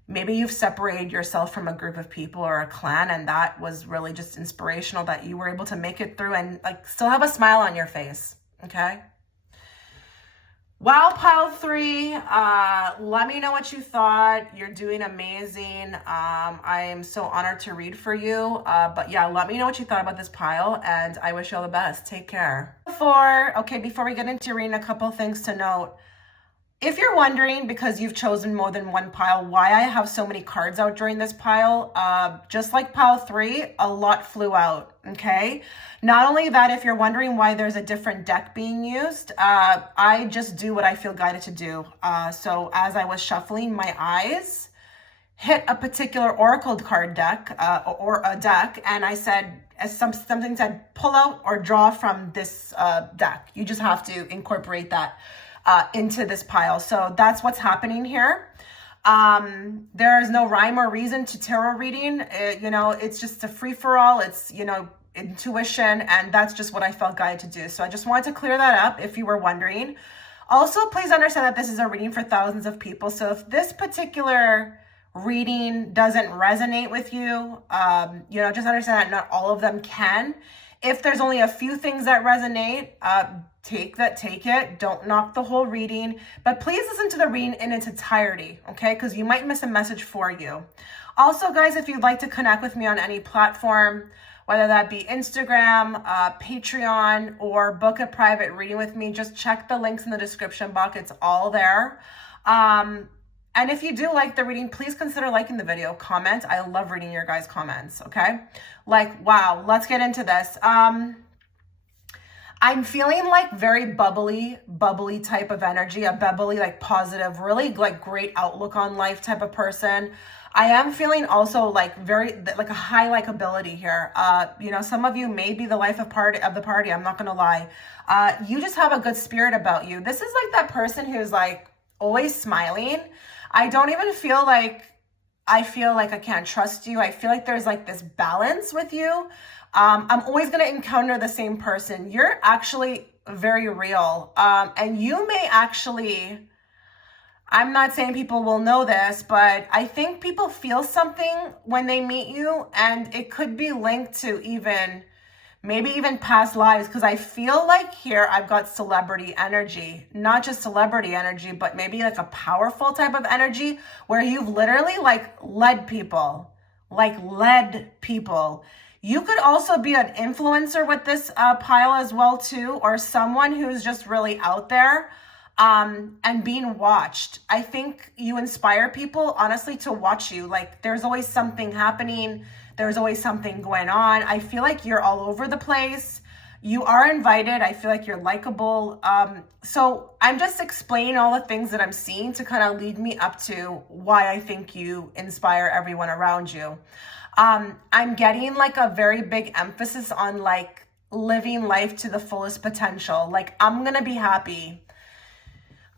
maybe you've separated yourself from a group of people or a clan, and that was really just inspirational that you were able to make it through and like still have a smile on your face. Okay. Wow, pile 3, let me know what you thought. You're doing amazing. I am so honored to read for you. But yeah, let me know what you thought about this pile, and I wish you all the best. Take care. Before we get into reading, a couple things to note. If you're wondering, because you've chosen more than one pile, why I have so many cards out during this pile, just like pile 3, a lot flew out, okay? Not only that, if you're wondering why there's a different deck being used, I just do what I feel guided to do. So as I was shuffling, my eyes hit a particular oracle card deck or a deck, and I said, as something said, pull out or draw from this deck. You just have to incorporate that into this pile. So that's what's happening here. There is no rhyme or reason to tarot reading. It's just a free-for-all. It's, intuition, and that's just what I felt guided to do. So I just wanted to clear that up if you were wondering. Also, please understand that this is a reading for thousands of people. So if this particular reading doesn't resonate with you, just understand that not all of them can. If there's only a few things that resonate, take it. Don't knock the whole reading, but please listen to the reading in its entirety, okay? Because you might miss a message for you. Also, guys, if you'd like to connect with me on any platform, whether that be Instagram, Patreon, or book a private reading with me, just check the links in the description box. It's all there. And if you do like the reading, please consider liking the video, comment. I love reading your guys' comments, okay? Like, wow, let's get into this. I'm feeling like very bubbly type of energy, a bubbly, like positive, really like great outlook on life type of person. I am feeling also like like a high likability here. Some of you may be the life of the party. I'm not gonna lie. You just have a good spirit about you. This is like that person who's like always smiling. I don't even feel like I can't trust you. I feel like there's like this balance with you. I'm always going to encounter the same person. You're actually very real. And you may actually, I'm not saying people will know this, but I think people feel something when they meet you, and it could be linked to maybe even past lives, because I feel like here I've got celebrity energy, not just celebrity energy, but maybe like a powerful type of energy where you've literally like led people. You could also be an influencer with this pile as well too, or someone who's just really out there and being watched. I think you inspire people, honestly, to watch you. Like there's always something happening. There's always something going on. I feel like you're all over the place. You are invited. I feel like you're likable. So I'm just explaining all the things that I'm seeing to kind of lead me up to why I think you inspire everyone around you. I'm getting like a very big emphasis on like living life to the fullest potential. Like I'm going to be happy.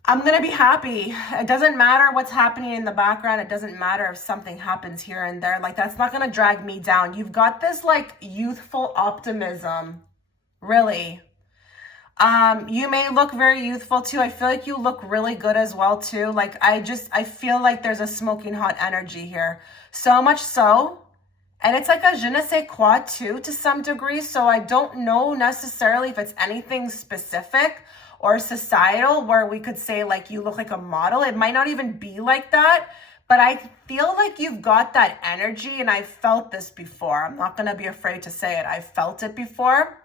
It doesn't matter what's happening in the background. It doesn't matter if something happens here and there. Like that's not going to drag me down. You've got this like youthful optimism, really. You may look very youthful too. I feel like you look really good as well too. Like I feel like there's a smoking hot energy here. So much so. And it's like a je ne sais quoi too, to some degree. So I don't know necessarily if it's anything specific or societal where we could say like you look like a model. It might not even be like that, but I feel like you've got that energy, and I felt this before. I'm not going to be afraid to say it. I felt it before.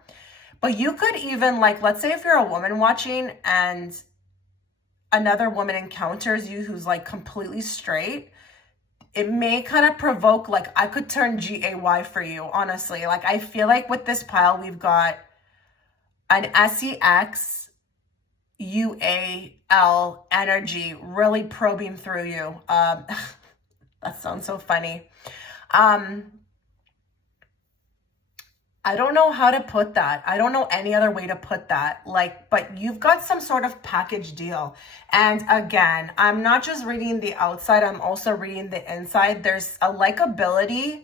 But you could even like, let's say if you're a woman watching and another woman encounters you who's like completely straight, it may kind of provoke, like I could turn GAY for you, honestly. Like I feel like with this pile, we've got an SEXUAL energy really probing through you. That sounds so funny. I don't know how to put that. I don't know any other way to put that. But you've got some sort of package deal. And again, I'm not just reading the outside, I'm also reading the inside. There's a likability,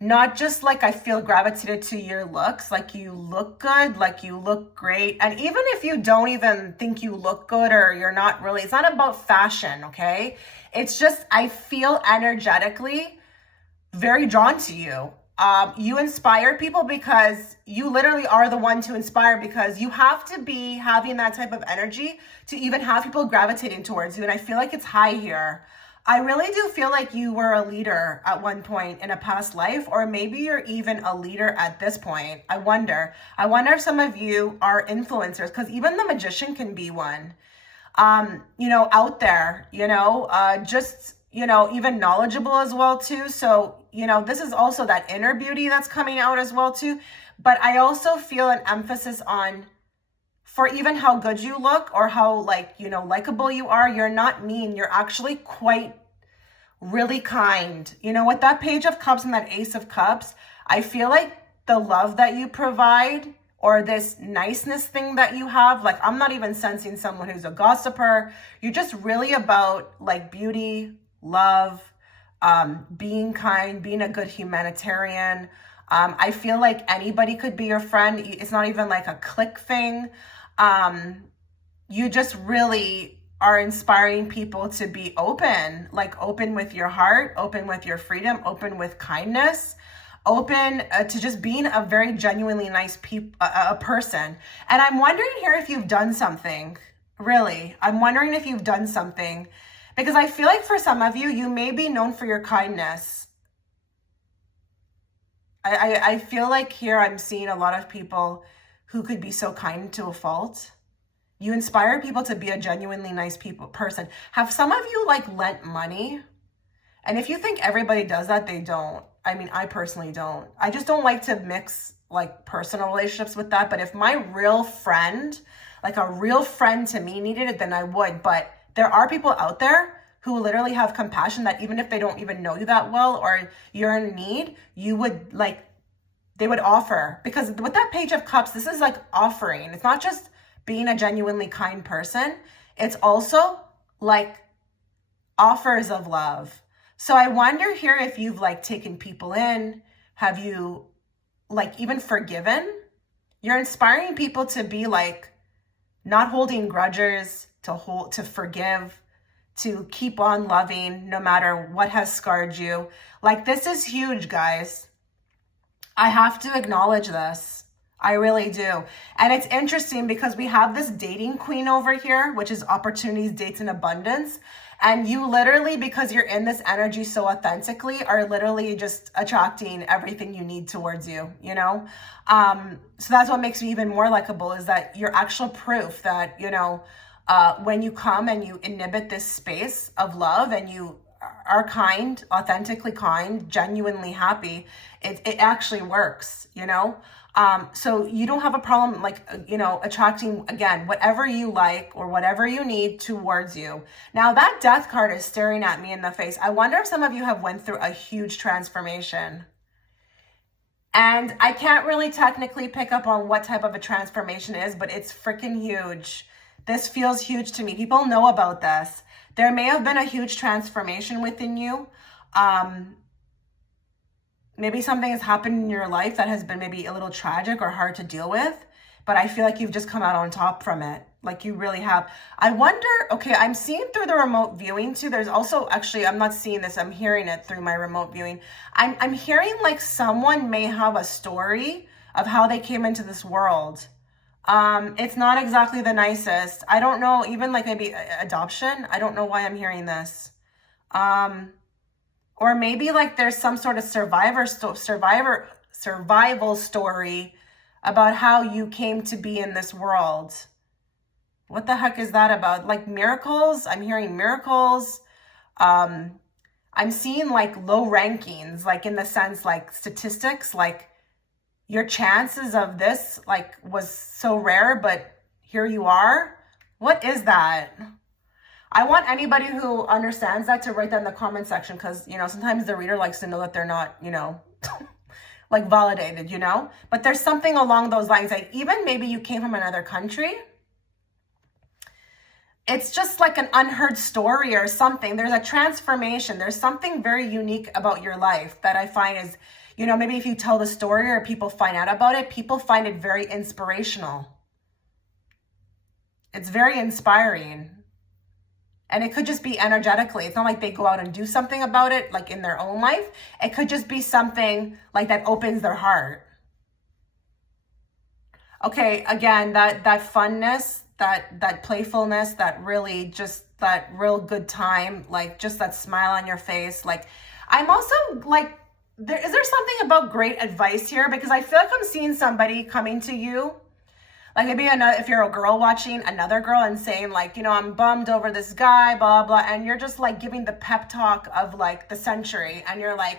not just like I feel gravitated to your looks, like you look good, like you look great. And even if you don't even think you look good or you're not really, it's not about fashion, okay? It's just, I feel energetically very drawn to you. You inspire people because you literally are the one to inspire, because you have to be having that type of energy to even have people gravitating towards you. And I feel like it's high here. I really do feel like you were a leader at one point in a past life, or maybe you're even a leader at this point. I wonder if some of you are influencers, because even the magician can be one, out there, just, even knowledgeable as well too. So, this is also that inner beauty that's coming out as well too. But I also feel an emphasis on, for even how good you look or how likable you are, you're not mean. You're actually quite really kind. You know, with that Page of Cups and that Ace of Cups, I feel like the love that you provide or this niceness thing that you have, like I'm not even sensing someone who's a gossiper. You're just really about like beauty, love, being kind, being a good humanitarian. I feel like anybody could be your friend. It's not even like a clique thing. You just really are inspiring people to be open, like open with your heart, open with your freedom, open with kindness, open to just being a very genuinely nice person. And I'm wondering here if you've done something, really. I'm wondering if you've done something, because I feel like for some of you, you may be known for your kindness. I feel like here I'm seeing a lot of people who could be so kind to a fault. You inspire people to be a genuinely nice person. Have some of you like lent money? And if you think everybody does that, they don't. I mean, I personally don't. I just don't like to mix like personal relationships with that. But if my real friend, like a real friend to me needed it, then I would. But there are people out there who literally have compassion that even if they don't even know you that well or you're in need, you would like, they would offer. Because with that Page of Cups, this is like offering. It's not just being a genuinely kind person. It's also like offers of love. So I wonder here if you've like taken people in, have you like even forgiven? You're inspiring people to be like not holding grudges, to forgive, to keep on loving no matter what has scarred you. Like this is huge, guys. I have to acknowledge this. I really do. And it's interesting because we have this dating queen over here, which is opportunities, dates, and abundance. And you literally, because you're in this energy so authentically, are literally just attracting everything you need towards you, you know? So that's what makes you even more likable, is that you're actual proof that, you know, when you come and you inhibit this space of love and you are kind, authentically kind, genuinely happy, it actually works, you know? So you don't have a problem, like, you know, attracting, again, whatever you like or whatever you need towards you. Now that Death card is staring at me in the face. I wonder if some of you have went through a huge transformation. And I can't really technically pick up on what type of a transformation is, but it's freaking huge. This feels huge to me. People know about this. There may have been a huge transformation within you. Maybe something has happened in your life that has been maybe a little tragic or hard to deal with, but I feel like you've just come out on top from it. Like you really have. I wonder, okay, I'm seeing through the remote viewing too. There's also, actually, I'm not seeing this. I'm hearing it through my remote viewing. I'm hearing like someone may have a story of how they came into this world. It's not exactly the nicest. I don't know, even like maybe adoption. I don't know why I'm hearing this. Or maybe like there's some sort of survival story about how you came to be in this world. What the heck is that about? Like miracles? I'm hearing miracles. I'm seeing like low rankings, like in the sense like statistics, like your chances of this like was so rare, but here you are. What is that? I want anybody who understands that to write that in the comment section, because, you know, sometimes the reader likes to know that they're not, you know, like validated, you know? But there's something along those lines, like even maybe you came from another country. It's just like an unheard story or something. There's a transformation. There's something very unique about your life that I find is, you know, maybe if you tell the story or people find out about it, people find it very inspirational. It's very inspiring. And it could just be energetically. It's not like they go out and do something about it, like in their own life. It could just be something like that opens their heart. Okay, again, that funness, that playfulness, that really just that real good time, like just that smile on your face. Like, I'm also like, is there something about great advice here? Because I feel like I'm seeing somebody coming to you. Like maybe if you're a girl watching another girl and saying like, you know, I'm bummed over this guy, blah, blah. And you're just like giving the pep talk of like the century. And you're like,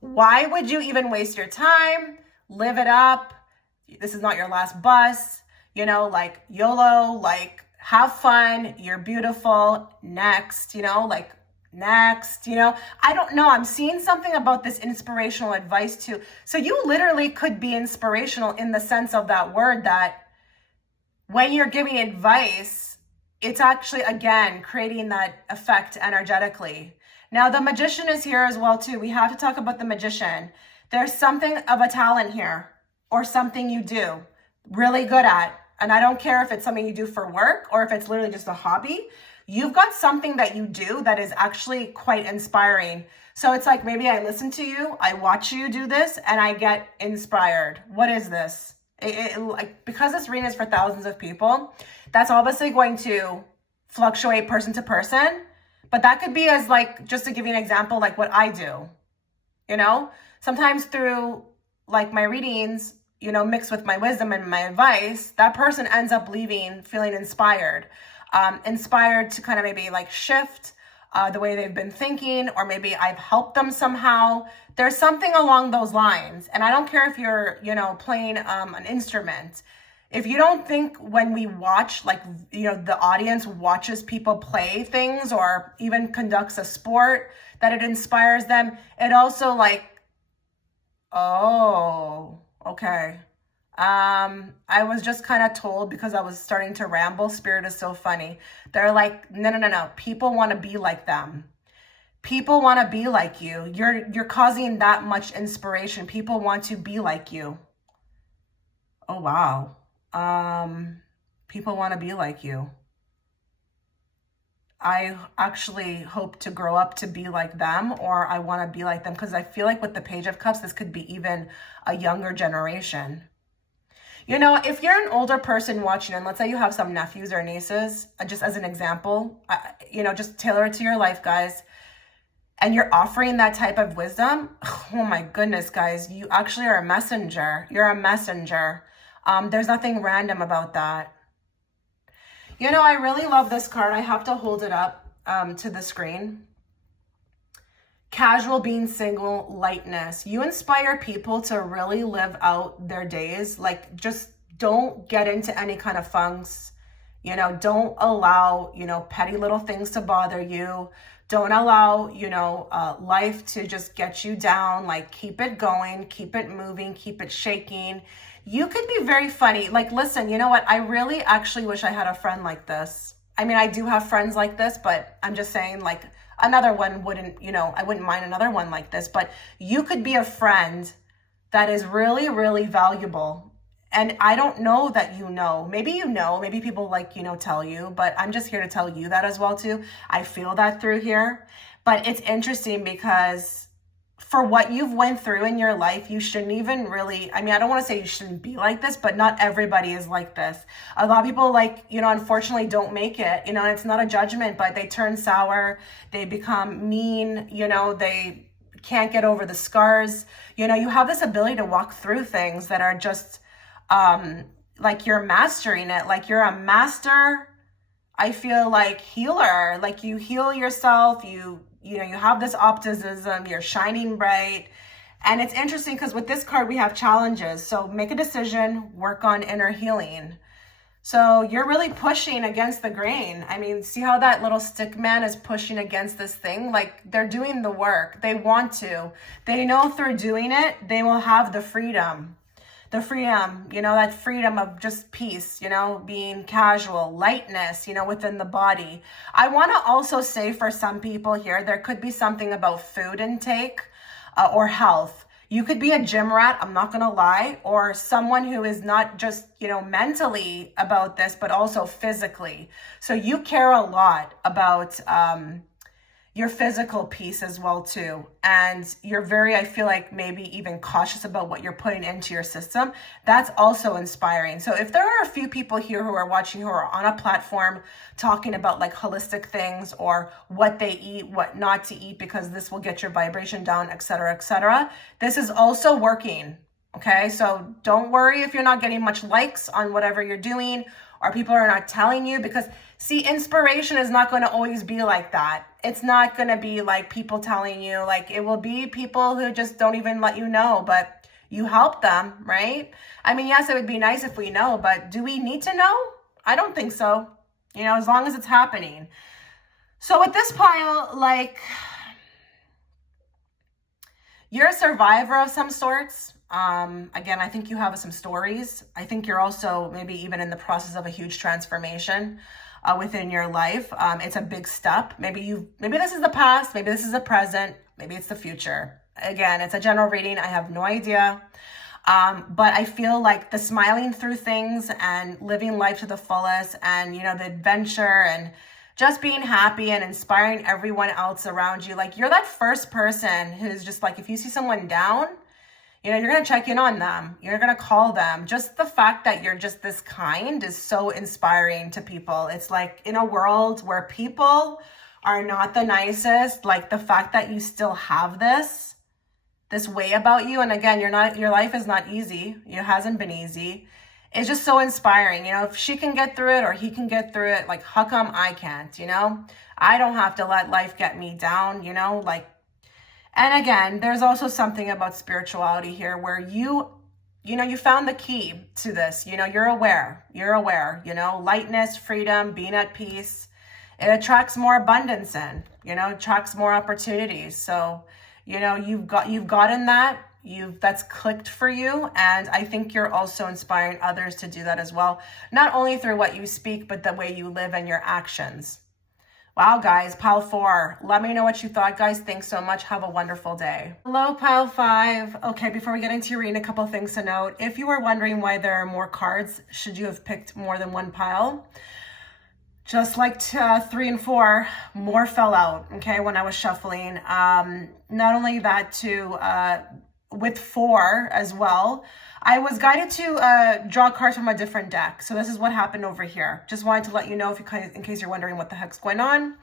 why would you even waste your time? Live it up. This is not your last bus. You know, like YOLO, like have fun. You're beautiful. Next, you know, like next, you know. I don't know. I'm seeing something about this inspirational advice too. So you literally could be inspirational in the sense of that word, that when you're giving advice, it's actually, again, creating that effect energetically. Now, the magician is here as well too. We have to talk about the magician. There's something of a talent here, or something you do really good at. And I don't care if it's something you do for work or if it's literally just a hobby. You've got something that you do that is actually quite inspiring. So it's like, maybe I listen to you, I watch you do this, and I get inspired. What is this? Like, because this reading is for thousands of people, that's obviously going to fluctuate person to person. But that could be as, like, just to give you an example, like what I do, you know, sometimes through like my readings, you know, mixed with my wisdom and my advice, that person ends up leaving feeling inspired, inspired to kind of maybe like shift the way they've been thinking, or maybe I've helped them somehow. There's something along those lines. And I don't care if you're, you know, playing an instrument. If you don't think when we watch, like, you know, the audience watches people play things or even conducts a sport, that it inspires them, it also like, oh, okay. I was just kind of told, because I was starting to ramble, Spirit is so funny. They're like, no. People want to be like them. People want to be like you. You're causing that much inspiration. People want to be like you. Oh, wow. People want to be like you. I actually hope to grow up to be like them, or I want to be like them, because I feel like with the Page of Cups, this could be even a younger generation. You know, if you're an older person watching, and let's say you have some nephews or nieces, just as an example, you know, just tailor it to your life, guys, and you're offering that type of wisdom, oh my goodness, guys, you actually are a messenger. You're a messenger. There's nothing random about that. You know, I really love this card. I have to hold it up to the screen. Casual, being single, lightness. You inspire people to really live out their days. Like, just don't get into any kind of funks. You know, don't allow, you know, petty little things to bother you. Don't allow, you know, life to just get you down. Like, keep it going, keep it moving, keep it shaking. You could be very funny. Like, listen, you know what? I really actually wish I had a friend like this. I mean, I do have friends like this, but I'm just saying, like, another one wouldn't, you know, I wouldn't mind another one like this. But you could be a friend that is really, really valuable. And I don't know that you know. Maybe you know. Maybe people, like, you know, tell you. But I'm just here to tell you that as well, too. I feel that through here. But it's interesting because for what you've went through in your life, you shouldn't even really, I mean, I don't want to say you shouldn't be like this, but not everybody is like this. A lot of people, like, you know, unfortunately don't make it, you know, and it's not a judgment, but they turn sour, they become mean, you know, they can't get over the scars. You know, you have this ability to walk through things that are just, like, you're mastering it. Like, you're a master, I feel like, healer. Like, you heal yourself, you know, you have this optimism, you're shining bright. And it's interesting because with this card, we have challenges. So make a decision, work on inner healing. So you're really pushing against the grain. I mean, see how that little stick man is pushing against this thing? Like, they're doing the work. They want to. They know through doing it, they will have the freedom. The freedom, you know, that freedom of just peace, you know, being casual, lightness, you know, within the body. I want to also say for some people here, there could be something about food intake or health. You could be a gym rat, I'm not going to lie, or someone who is not just, you know, mentally about this, but also physically. So you care a lot about your physical piece as well too. And you're very, I feel like, maybe even cautious about what you're putting into your system. That's also inspiring. So if there are a few people here who are watching who are on a platform talking about like holistic things or what they eat, what not to eat, because this will get your vibration down, etc., this is also working. Okay, so don't worry if you're not getting much likes on whatever you're doing, or people are not telling you, because see, inspiration is not going to always be like that. It's not going to be like people telling you. Like, it will be people who just don't even let you know, but you help them, right? I mean, yes, it would be nice if we know, but do we need to know? I don't think so. You know, as long as it's happening. So with this pile, like, you're a survivor of some sorts. Again, I think you have some stories. I think you're also maybe even in the process of a huge transformation within your life. It's a big step. Maybe this is the past, maybe this is the present, maybe it's the future. Again, it's a general reading. I have no idea. But I feel like the smiling through things and living life to the fullest and, the adventure and just being happy and inspiring everyone else around you. Like, you're that first person who's just like, if you see someone down, you're going to check in on them. You're going to call them. Just the fact that you're just this kind is so inspiring to people. It's like, in a world where people are not the nicest, like, the fact that you still have this way about you. And again, your life is not easy. It hasn't been easy. It's just so inspiring. If she can get through it or he can get through it, like, how come I can't? I don't have to let life get me down, like. And again, there's also something about spirituality here where you found the key to this. You're aware, lightness, freedom, being at peace. It attracts more abundance in, attracts more opportunities. So, you've gotten that. That's clicked for you. And I think you're also inspiring others to do that as well. Not only through what you speak, but the way you live and your actions. Wow, guys, pile 4. Let me know what you thought, guys. Thanks so much. Have a wonderful day. Hello, pile 5. Okay, before we get into your reading, a couple things to note. If you were wondering why there are more cards, should you have picked more than one pile? Just like 3 and 4, more fell out, okay, when I was shuffling. Not only that, too, with 4 as well, I was guided to draw cards from a different deck. So this is what happened over here. Just wanted to let you know in case you're wondering what the heck's going on.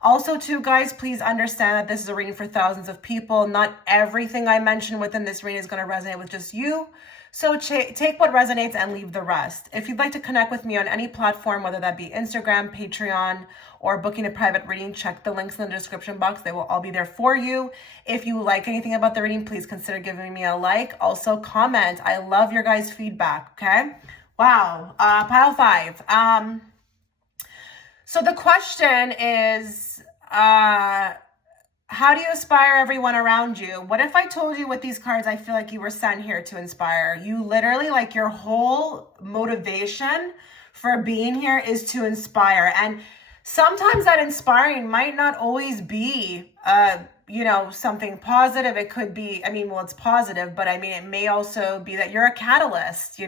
Also, too, guys, please understand that this is a reading for thousands of people. Not everything I mentioned within this reading is going to resonate with just you. So take what resonates and leave the rest. If you'd like to connect with me on any platform, whether that be Instagram, Patreon, or booking a private reading, check the links in the description box. They will all be there for you. If you like anything about the reading, please consider giving me a like. Also, comment. I love your guys' feedback, okay? Wow. Pile 5. So the question is, how do you inspire everyone around you? What if I told you with these cards, I feel like you were sent here to inspire? You literally, like, your whole motivation for being here is to inspire. And sometimes that inspiring might not always be, something positive. It could be, it's positive, but it may also be that you're a catalyst,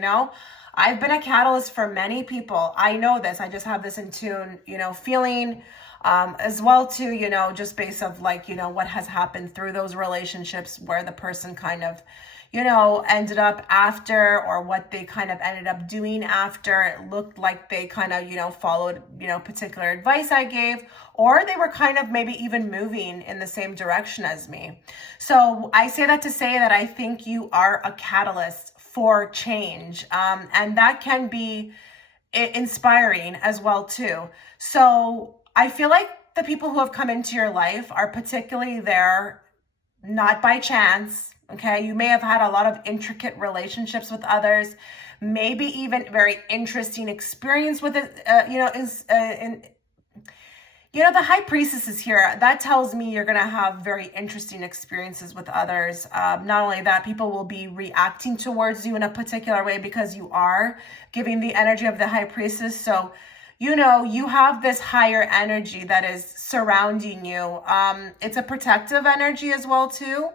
I've been a catalyst for many people. I know this. I just have this in tune, feeling as well too, just based of like, what has happened through those relationships where the person kind of, ended up after, or what they kind of ended up doing after. It looked like they kind of, followed, particular advice I gave, or they were kind of maybe even moving in the same direction as me. So I say that to say that I think you are a catalyst for change. And that can be inspiring as well too. So I feel like the people who have come into your life are particularly there, not by chance, okay? You may have had a lot of intricate relationships with others, maybe even very interesting experience with it, the High Priestess is here. That tells me you're going to have very interesting experiences with others. Not only that, people will be reacting towards you in a particular way because you are giving the energy of the High Priestess. So, you have this higher energy that is surrounding you. It's a protective energy as well, too.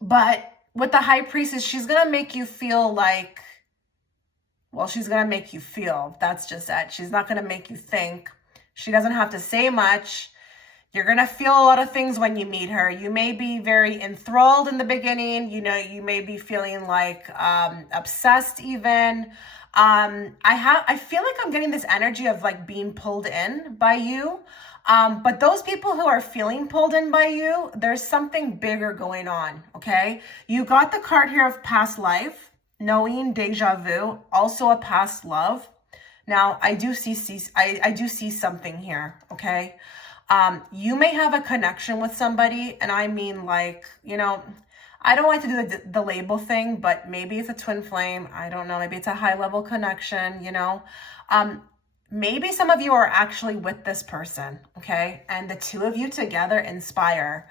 But with the High Priestess, she's going to make you feel like, she's going to make you feel. That's just it. She's not going to make you think. She doesn't have to say much. You're going to feel a lot of things when you meet her. You may be very enthralled in the beginning. You may be feeling like obsessed even. I feel like I'm getting this energy of like being pulled in by you. But those people who are feeling pulled in by you, there's something bigger going on, okay? You got the card here of past life, knowing, deja vu, also a past love. Now, I do see something here, okay? You may have a connection with somebody, and I mean like, I don't like to do the label thing, but maybe it's a twin flame. I don't know. Maybe it's a high level connection, maybe some of you are actually with this person, okay? And the two of you together inspire.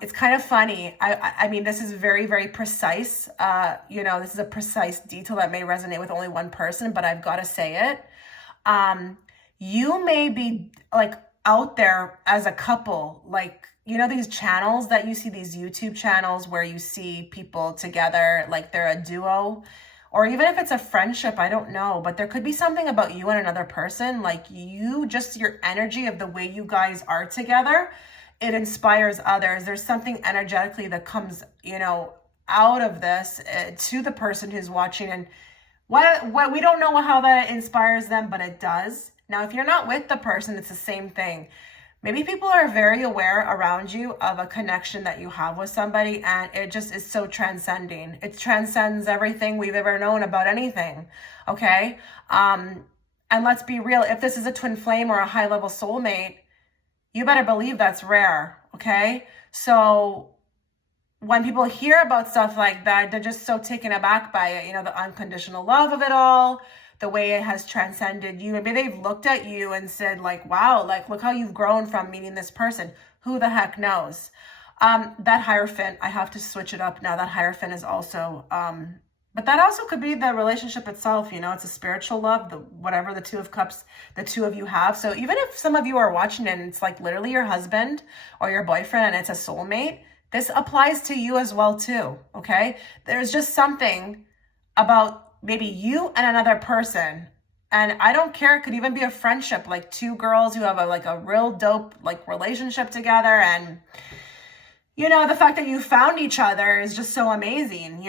It's kind of funny. I mean, this is very, very precise. This is a precise detail that may resonate with only one person, but I've got to say it. You may be like out there as a couple, like, these channels that you see, these YouTube channels where you see people together, like they're a duo, or even if it's a friendship, I don't know, but there could be something about you and another person, like just your energy of the way you guys are together, it inspires others. There's something energetically that comes, out of this to the person who's watching, and what we don't know how that inspires them, but it does. Now, if you're not with the person, it's the same thing. Maybe people are very aware around you of a connection that you have with somebody, and it just is so transcending. It transcends everything we've ever known about anything, okay? And let's be real, if this is a twin flame or a high-level soulmate, you better believe that's rare, okay? So when people hear about stuff like that, they're just so taken aback by it, the unconditional love of it all, the way it has transcended you. Maybe they've looked at you and said like, wow, like look how you've grown from meeting this person. Who the heck knows? That Hierophant, I have to switch it up now. That Hierophant is also, but that also could be the relationship itself. It's a spiritual love, whatever the Two of Cups, the two of you have. So even if some of you are watching it and it's like literally your husband or your boyfriend and it's a soulmate, this applies to you as well too, okay? There's just something about maybe you and another person, and I don't care, it could even be a friendship, like two girls who have a real dope like relationship together, and the fact that you found each other is just so amazing,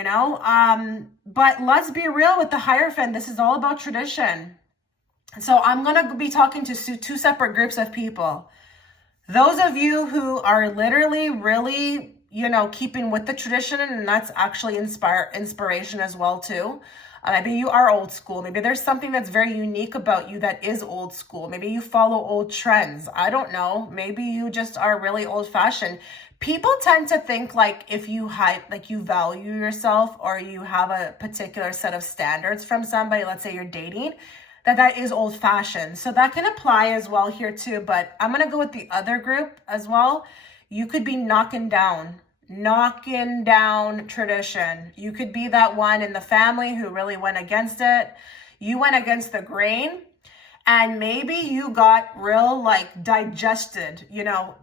but let's be real with the Hierophant. This is all about tradition. So I'm going to be talking to two separate groups of people. Those of you who are literally really, keeping with the tradition, and that's actually inspiration as well too. Maybe you are old school. Maybe there's something that's very unique about you that is old school. Maybe you follow old trends. I don't know. Maybe you just are really old fashioned. People tend to think like if you you value yourself, or you have a particular set of standards from somebody, let's say you're dating, that is old fashioned. So that can apply as well here too. But I'm going to go with the other group as well. You could be knocking down tradition. You could be that one in the family who really went against it. You went against the grain, and maybe you got real like digested,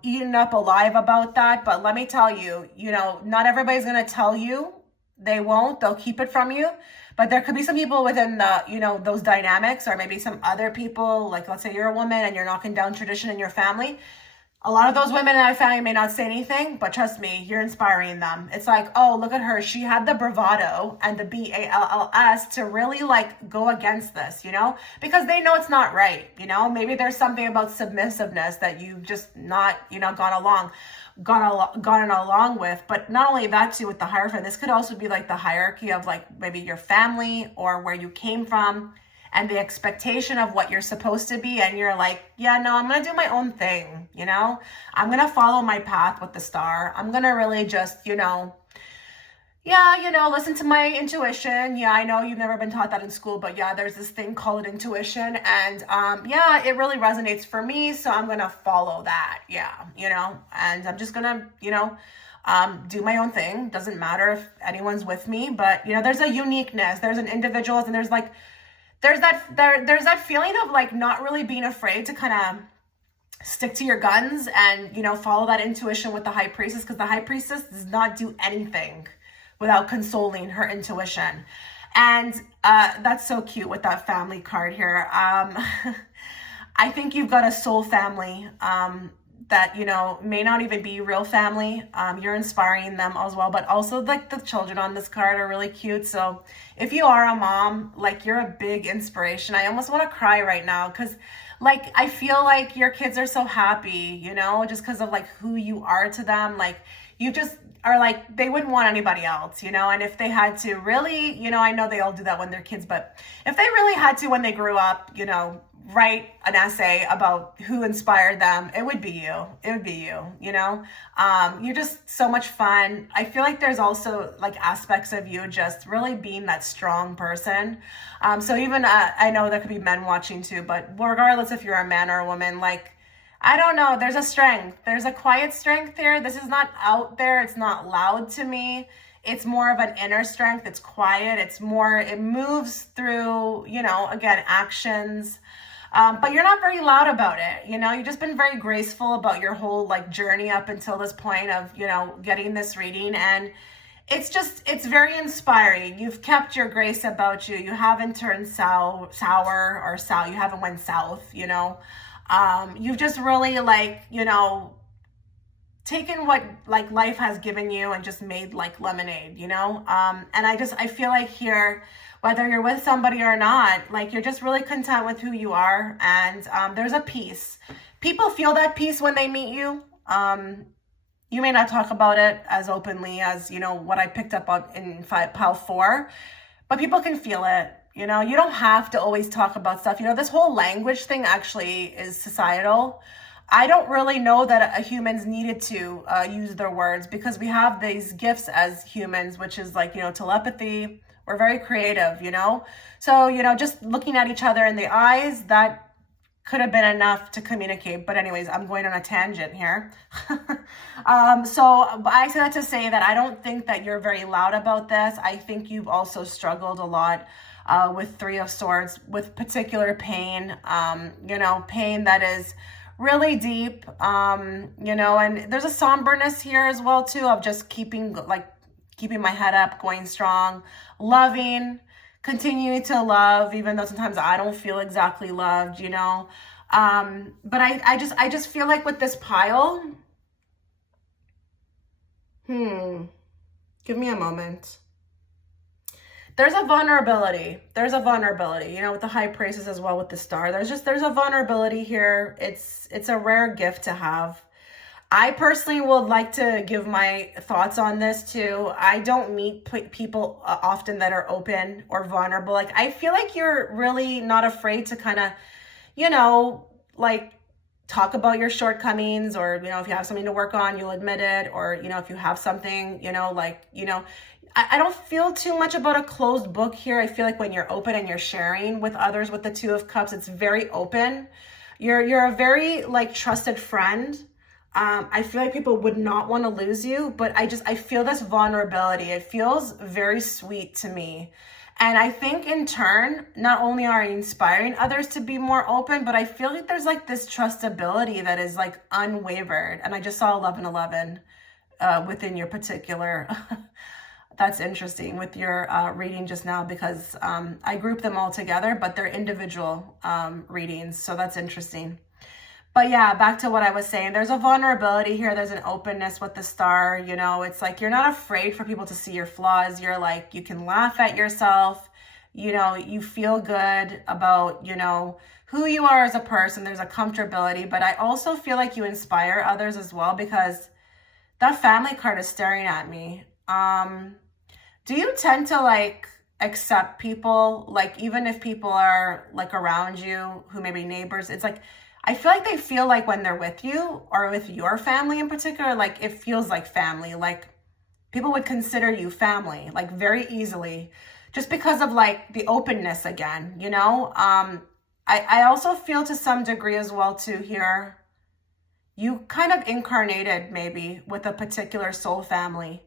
eaten up alive about that. But let me tell you, not everybody's going to tell you. They won't. They'll keep it from you. But there could be some people within the, those dynamics, or maybe some other people, like let's say you're a woman and you're knocking down tradition in your family. A lot of those women in our family may not say anything, but trust me, you're inspiring them. It's like, oh, look at her. She had the bravado and the BALLS to really like go against this, because they know it's not right. Maybe there's something about submissiveness that you've just not, gone along with. But not only that too, with the Hierophant, this could also be like the hierarchy of like maybe your family or where you came from, and the expectation of what you're supposed to be. And you're like, yeah, no, I'm going to do my own thing. I'm going to follow my path with the star. I'm going to really just, listen to my intuition. Yeah, I know you've never been taught that in school, but yeah, there's this thing called intuition. And it really resonates for me. So I'm going to follow that. Yeah, and I'm just going to, do my own thing. Doesn't matter if anyone's with me, but there's a uniqueness, there's an individual, and there's that feeling of like not really being afraid to kind of stick to your guns and, follow that intuition with the High Priestess, because the High Priestess does not do anything without consoling her intuition. And that's so cute with that family card here. I think you've got a soul family that, may not even be real family. You're inspiring them as well, but also like the children on this card are really cute. So if you are a mom, like you're a big inspiration. I almost want to cry right now, because like I feel like your kids are so happy, just because of like who you are to them. Like you just are like, they wouldn't want anybody else, and if they had to really, I know they all do that when they're kids, but if they really had to when they grew up, write an essay about who inspired them, it would be you. It would be you, you know? You're just so much fun. I feel like there's also like aspects of you just really being that strong person. So even, I know there could be men watching too, but regardless if you're a man or a woman, like, I don't know, there's a strength. There's a quiet strength here. This is not out there. It's not loud to me. It's more of an inner strength. It's quiet. It's more, it moves through, you know, again, actions. But you're not very loud about it. You know, you've just been very graceful about your whole like journey up until this point of, you know, getting this reading. And it's very inspiring. You've kept your grace about you. You haven't turned sour or sour. You haven't went south, you know. You've just really like, you know, taken what like life has given you and just made like lemonade, you know? And I feel like here, whether you're with somebody or not, like you're just really content with who you are. And there's a peace. People feel that peace when they meet you. You may not talk about it as openly as, you know, what I picked up on in pile 4, but people can feel it. You know, you don't have to always talk about stuff. You know, this whole language thing actually is societal. I don't really know that a humans needed to use their words because we have these gifts as humans, which is like, you know, telepathy. We're very creative, you know? So, you know, just looking at each other in the eyes, that could have been enough to communicate. But anyways, I'm going on a tangent here. So I say that to say that I don't think that you're very loud about this. I think you've also struggled a lot with 3 of Swords, with particular pain, you know, pain that is really deep, you know, and there's a somberness here as well too of just keeping my head up, going strong, loving, continuing to love, even though sometimes I don't feel exactly loved, you know. But I just feel like with this pile, give me a moment. There's a vulnerability. There's a vulnerability, you know, with the High Priestess as well with the Star. There's a vulnerability here. It's a rare gift to have. I personally would like to give my thoughts on this too. I don't meet people often that are open or vulnerable. Like, I feel like you're really not afraid to kind of, you know, like talk about your shortcomings, or, you know, if you have something to work on, you'll admit it, or, you know, if you have something, you know, like, you know, I don't feel too much about a closed book here. I feel like when you're open and you're sharing with others with the 2 of Cups, it's very open. You're a very like trusted friend. I feel like people would not want to lose you, but I feel this vulnerability. It feels very sweet to me. And I think in turn, not only are you inspiring others to be more open, but I feel like there's like this trustability that is like unwavered. And I just saw 1111 within your particular that's interesting with your reading just now, because I group them all together, but they're individual readings. So that's interesting. But yeah, back to what I was saying, there's a vulnerability here. There's an openness with the Star. You know, it's like you're not afraid for people to see your flaws. You're like, you can laugh at yourself. You know, you feel good about, you know, who you are as a person. There's a comfortability, but I also feel like you inspire others as well, because that Family card is staring at me. Do you tend to like accept people, like even if people are like around you who may be neighbors? It's like, I feel like they feel like when they're with you or with your family in particular, like it feels like family, like people would consider you family, like very easily, just because of like the openness again, you know? I also feel to some degree as well too here, you kind of incarnated maybe with a particular soul family.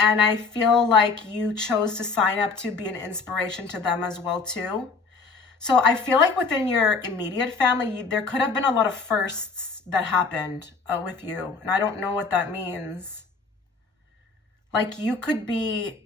And I feel like you chose to sign up to be an inspiration to them as well too. So I feel like within your immediate family, there could have been a lot of firsts that happened with you. And I don't know what that means. Like you could be,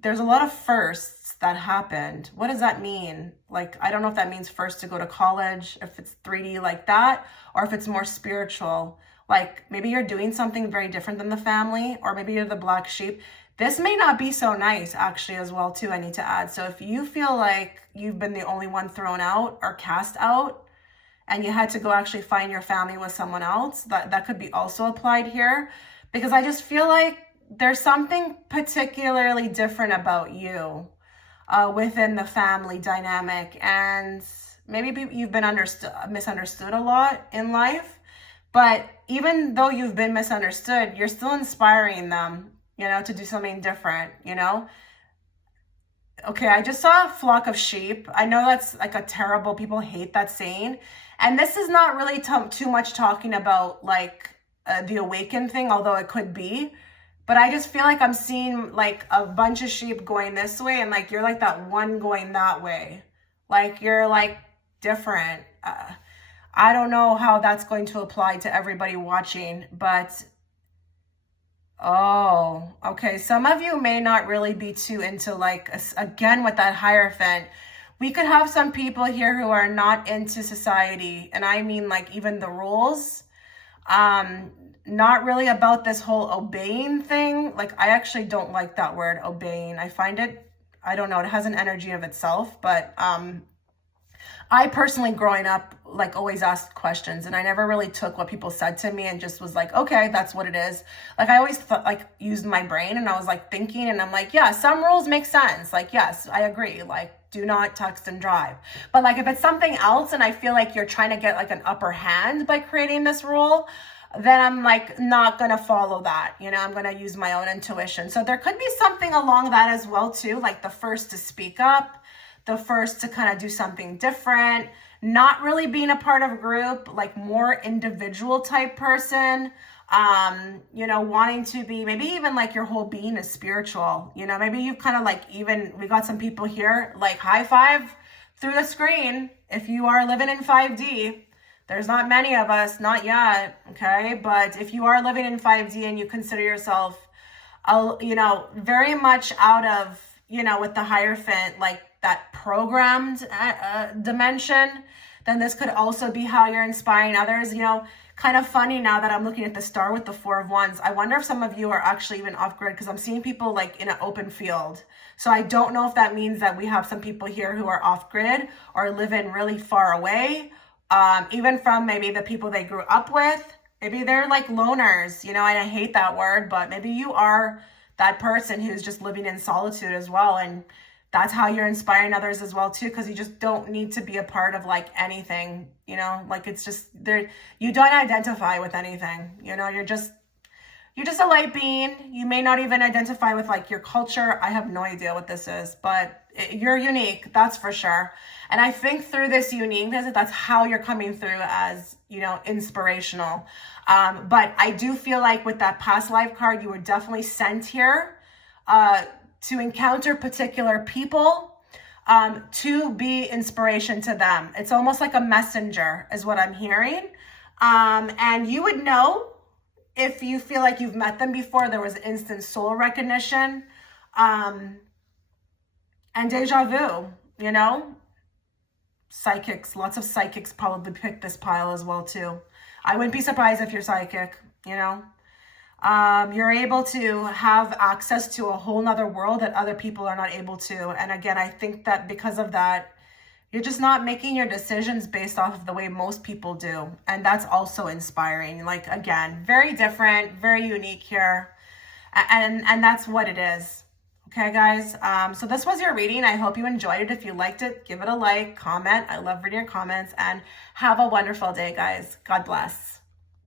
there's a lot of firsts that happened. What does that mean? Like, I don't know if that means first to go to college, if it's 3D like that, or if it's more spiritual. Like maybe you're doing something very different than the family, or maybe you're the black sheep. This may not be so nice actually as well too, I need to add. So if you feel like you've been the only one thrown out or cast out and you had to go actually find your family with someone else, that could be also applied here, because I just feel like there's something particularly different about you. within the family dynamic. And maybe you've been misunderstood a lot in life, but even though you've been misunderstood, you're still inspiring them, to do something different, Okay, I just saw a flock of sheep. I know that's like a terrible, people hate that saying. And this is not really too much talking about like the awakened thing, although it could be. But I just feel like I'm seeing like a bunch of sheep going this way, and like you're like that one going that way. Like you're like different. I don't know how that's going to apply to everybody watching, but oh, okay. Some of you may not really be too into like, again, with that Hierophant. We could have some people here who are not into society. And I mean like even the rules. Not really about this whole obeying thing. Like I actually don't like that word, obeying. I find it, I don't know, it has an energy of itself, but I personally growing up like always asked questions, and I never really took what people said to me and just was like, okay, that's what it is. Like I always like used my brain, and I was like thinking, and I'm like, yeah, some rules make sense. Like, yes, I agree. Like do not text and drive. But like if it's something else and I feel like you're trying to get like an upper hand by creating this rule, then I'm like not going to follow that. I'm going to use my own intuition. So there could be something along that as well too, like the first to speak up, the first to kind of do something different, not really being a part of a group, like more individual type person, wanting to be, maybe even like your whole being is spiritual, maybe you've kind of like, even we got some people here, like high five through the screen. If you are living in 5D, there's not many of us, not yet, okay? But if you are living in 5D and you consider yourself, very much out of, with the Hierophant, like that programmed dimension, then this could also be how you're inspiring others. Kind of funny now that I'm looking at the star with the 4 of Wands. I wonder if some of you are actually even off grid, because I'm seeing people like in an open field. So I don't know if that means that we have some people here who are off grid or living really far away. Even from maybe the people they grew up with. Maybe they're like loners, and I hate that word, but maybe you are that person who's just living in solitude as well. And that's how you're inspiring others as well too, because you just don't need to be a part of like anything, like it's just there. You don't identify with anything, you're just a light being. You may not even identify with like your culture. I have no idea what this is, but you're unique, that's for sure. And I think through this uniqueness, that's how you're coming through as, inspirational. But I do feel like with that past life card, you were definitely sent here to encounter particular people, to be inspiration to them. It's almost like a messenger is what I'm hearing. And you would know if you feel like you've met them before. There was instant soul recognition, and deja vu, psychics, lots of psychics probably pick this pile as well too. I wouldn't be surprised if you're psychic, you're able to have access to a whole nother world that other people are not able to. And again, I think that because of that, you're just not making your decisions based off of the way most people do. And that's also inspiring. Like, again, very different, very unique here. And that's what it is. Okay, guys. So this was your reading. I hope you enjoyed it. If you liked it, give it a like, comment. I love reading your comments, and have a wonderful day, guys. God bless.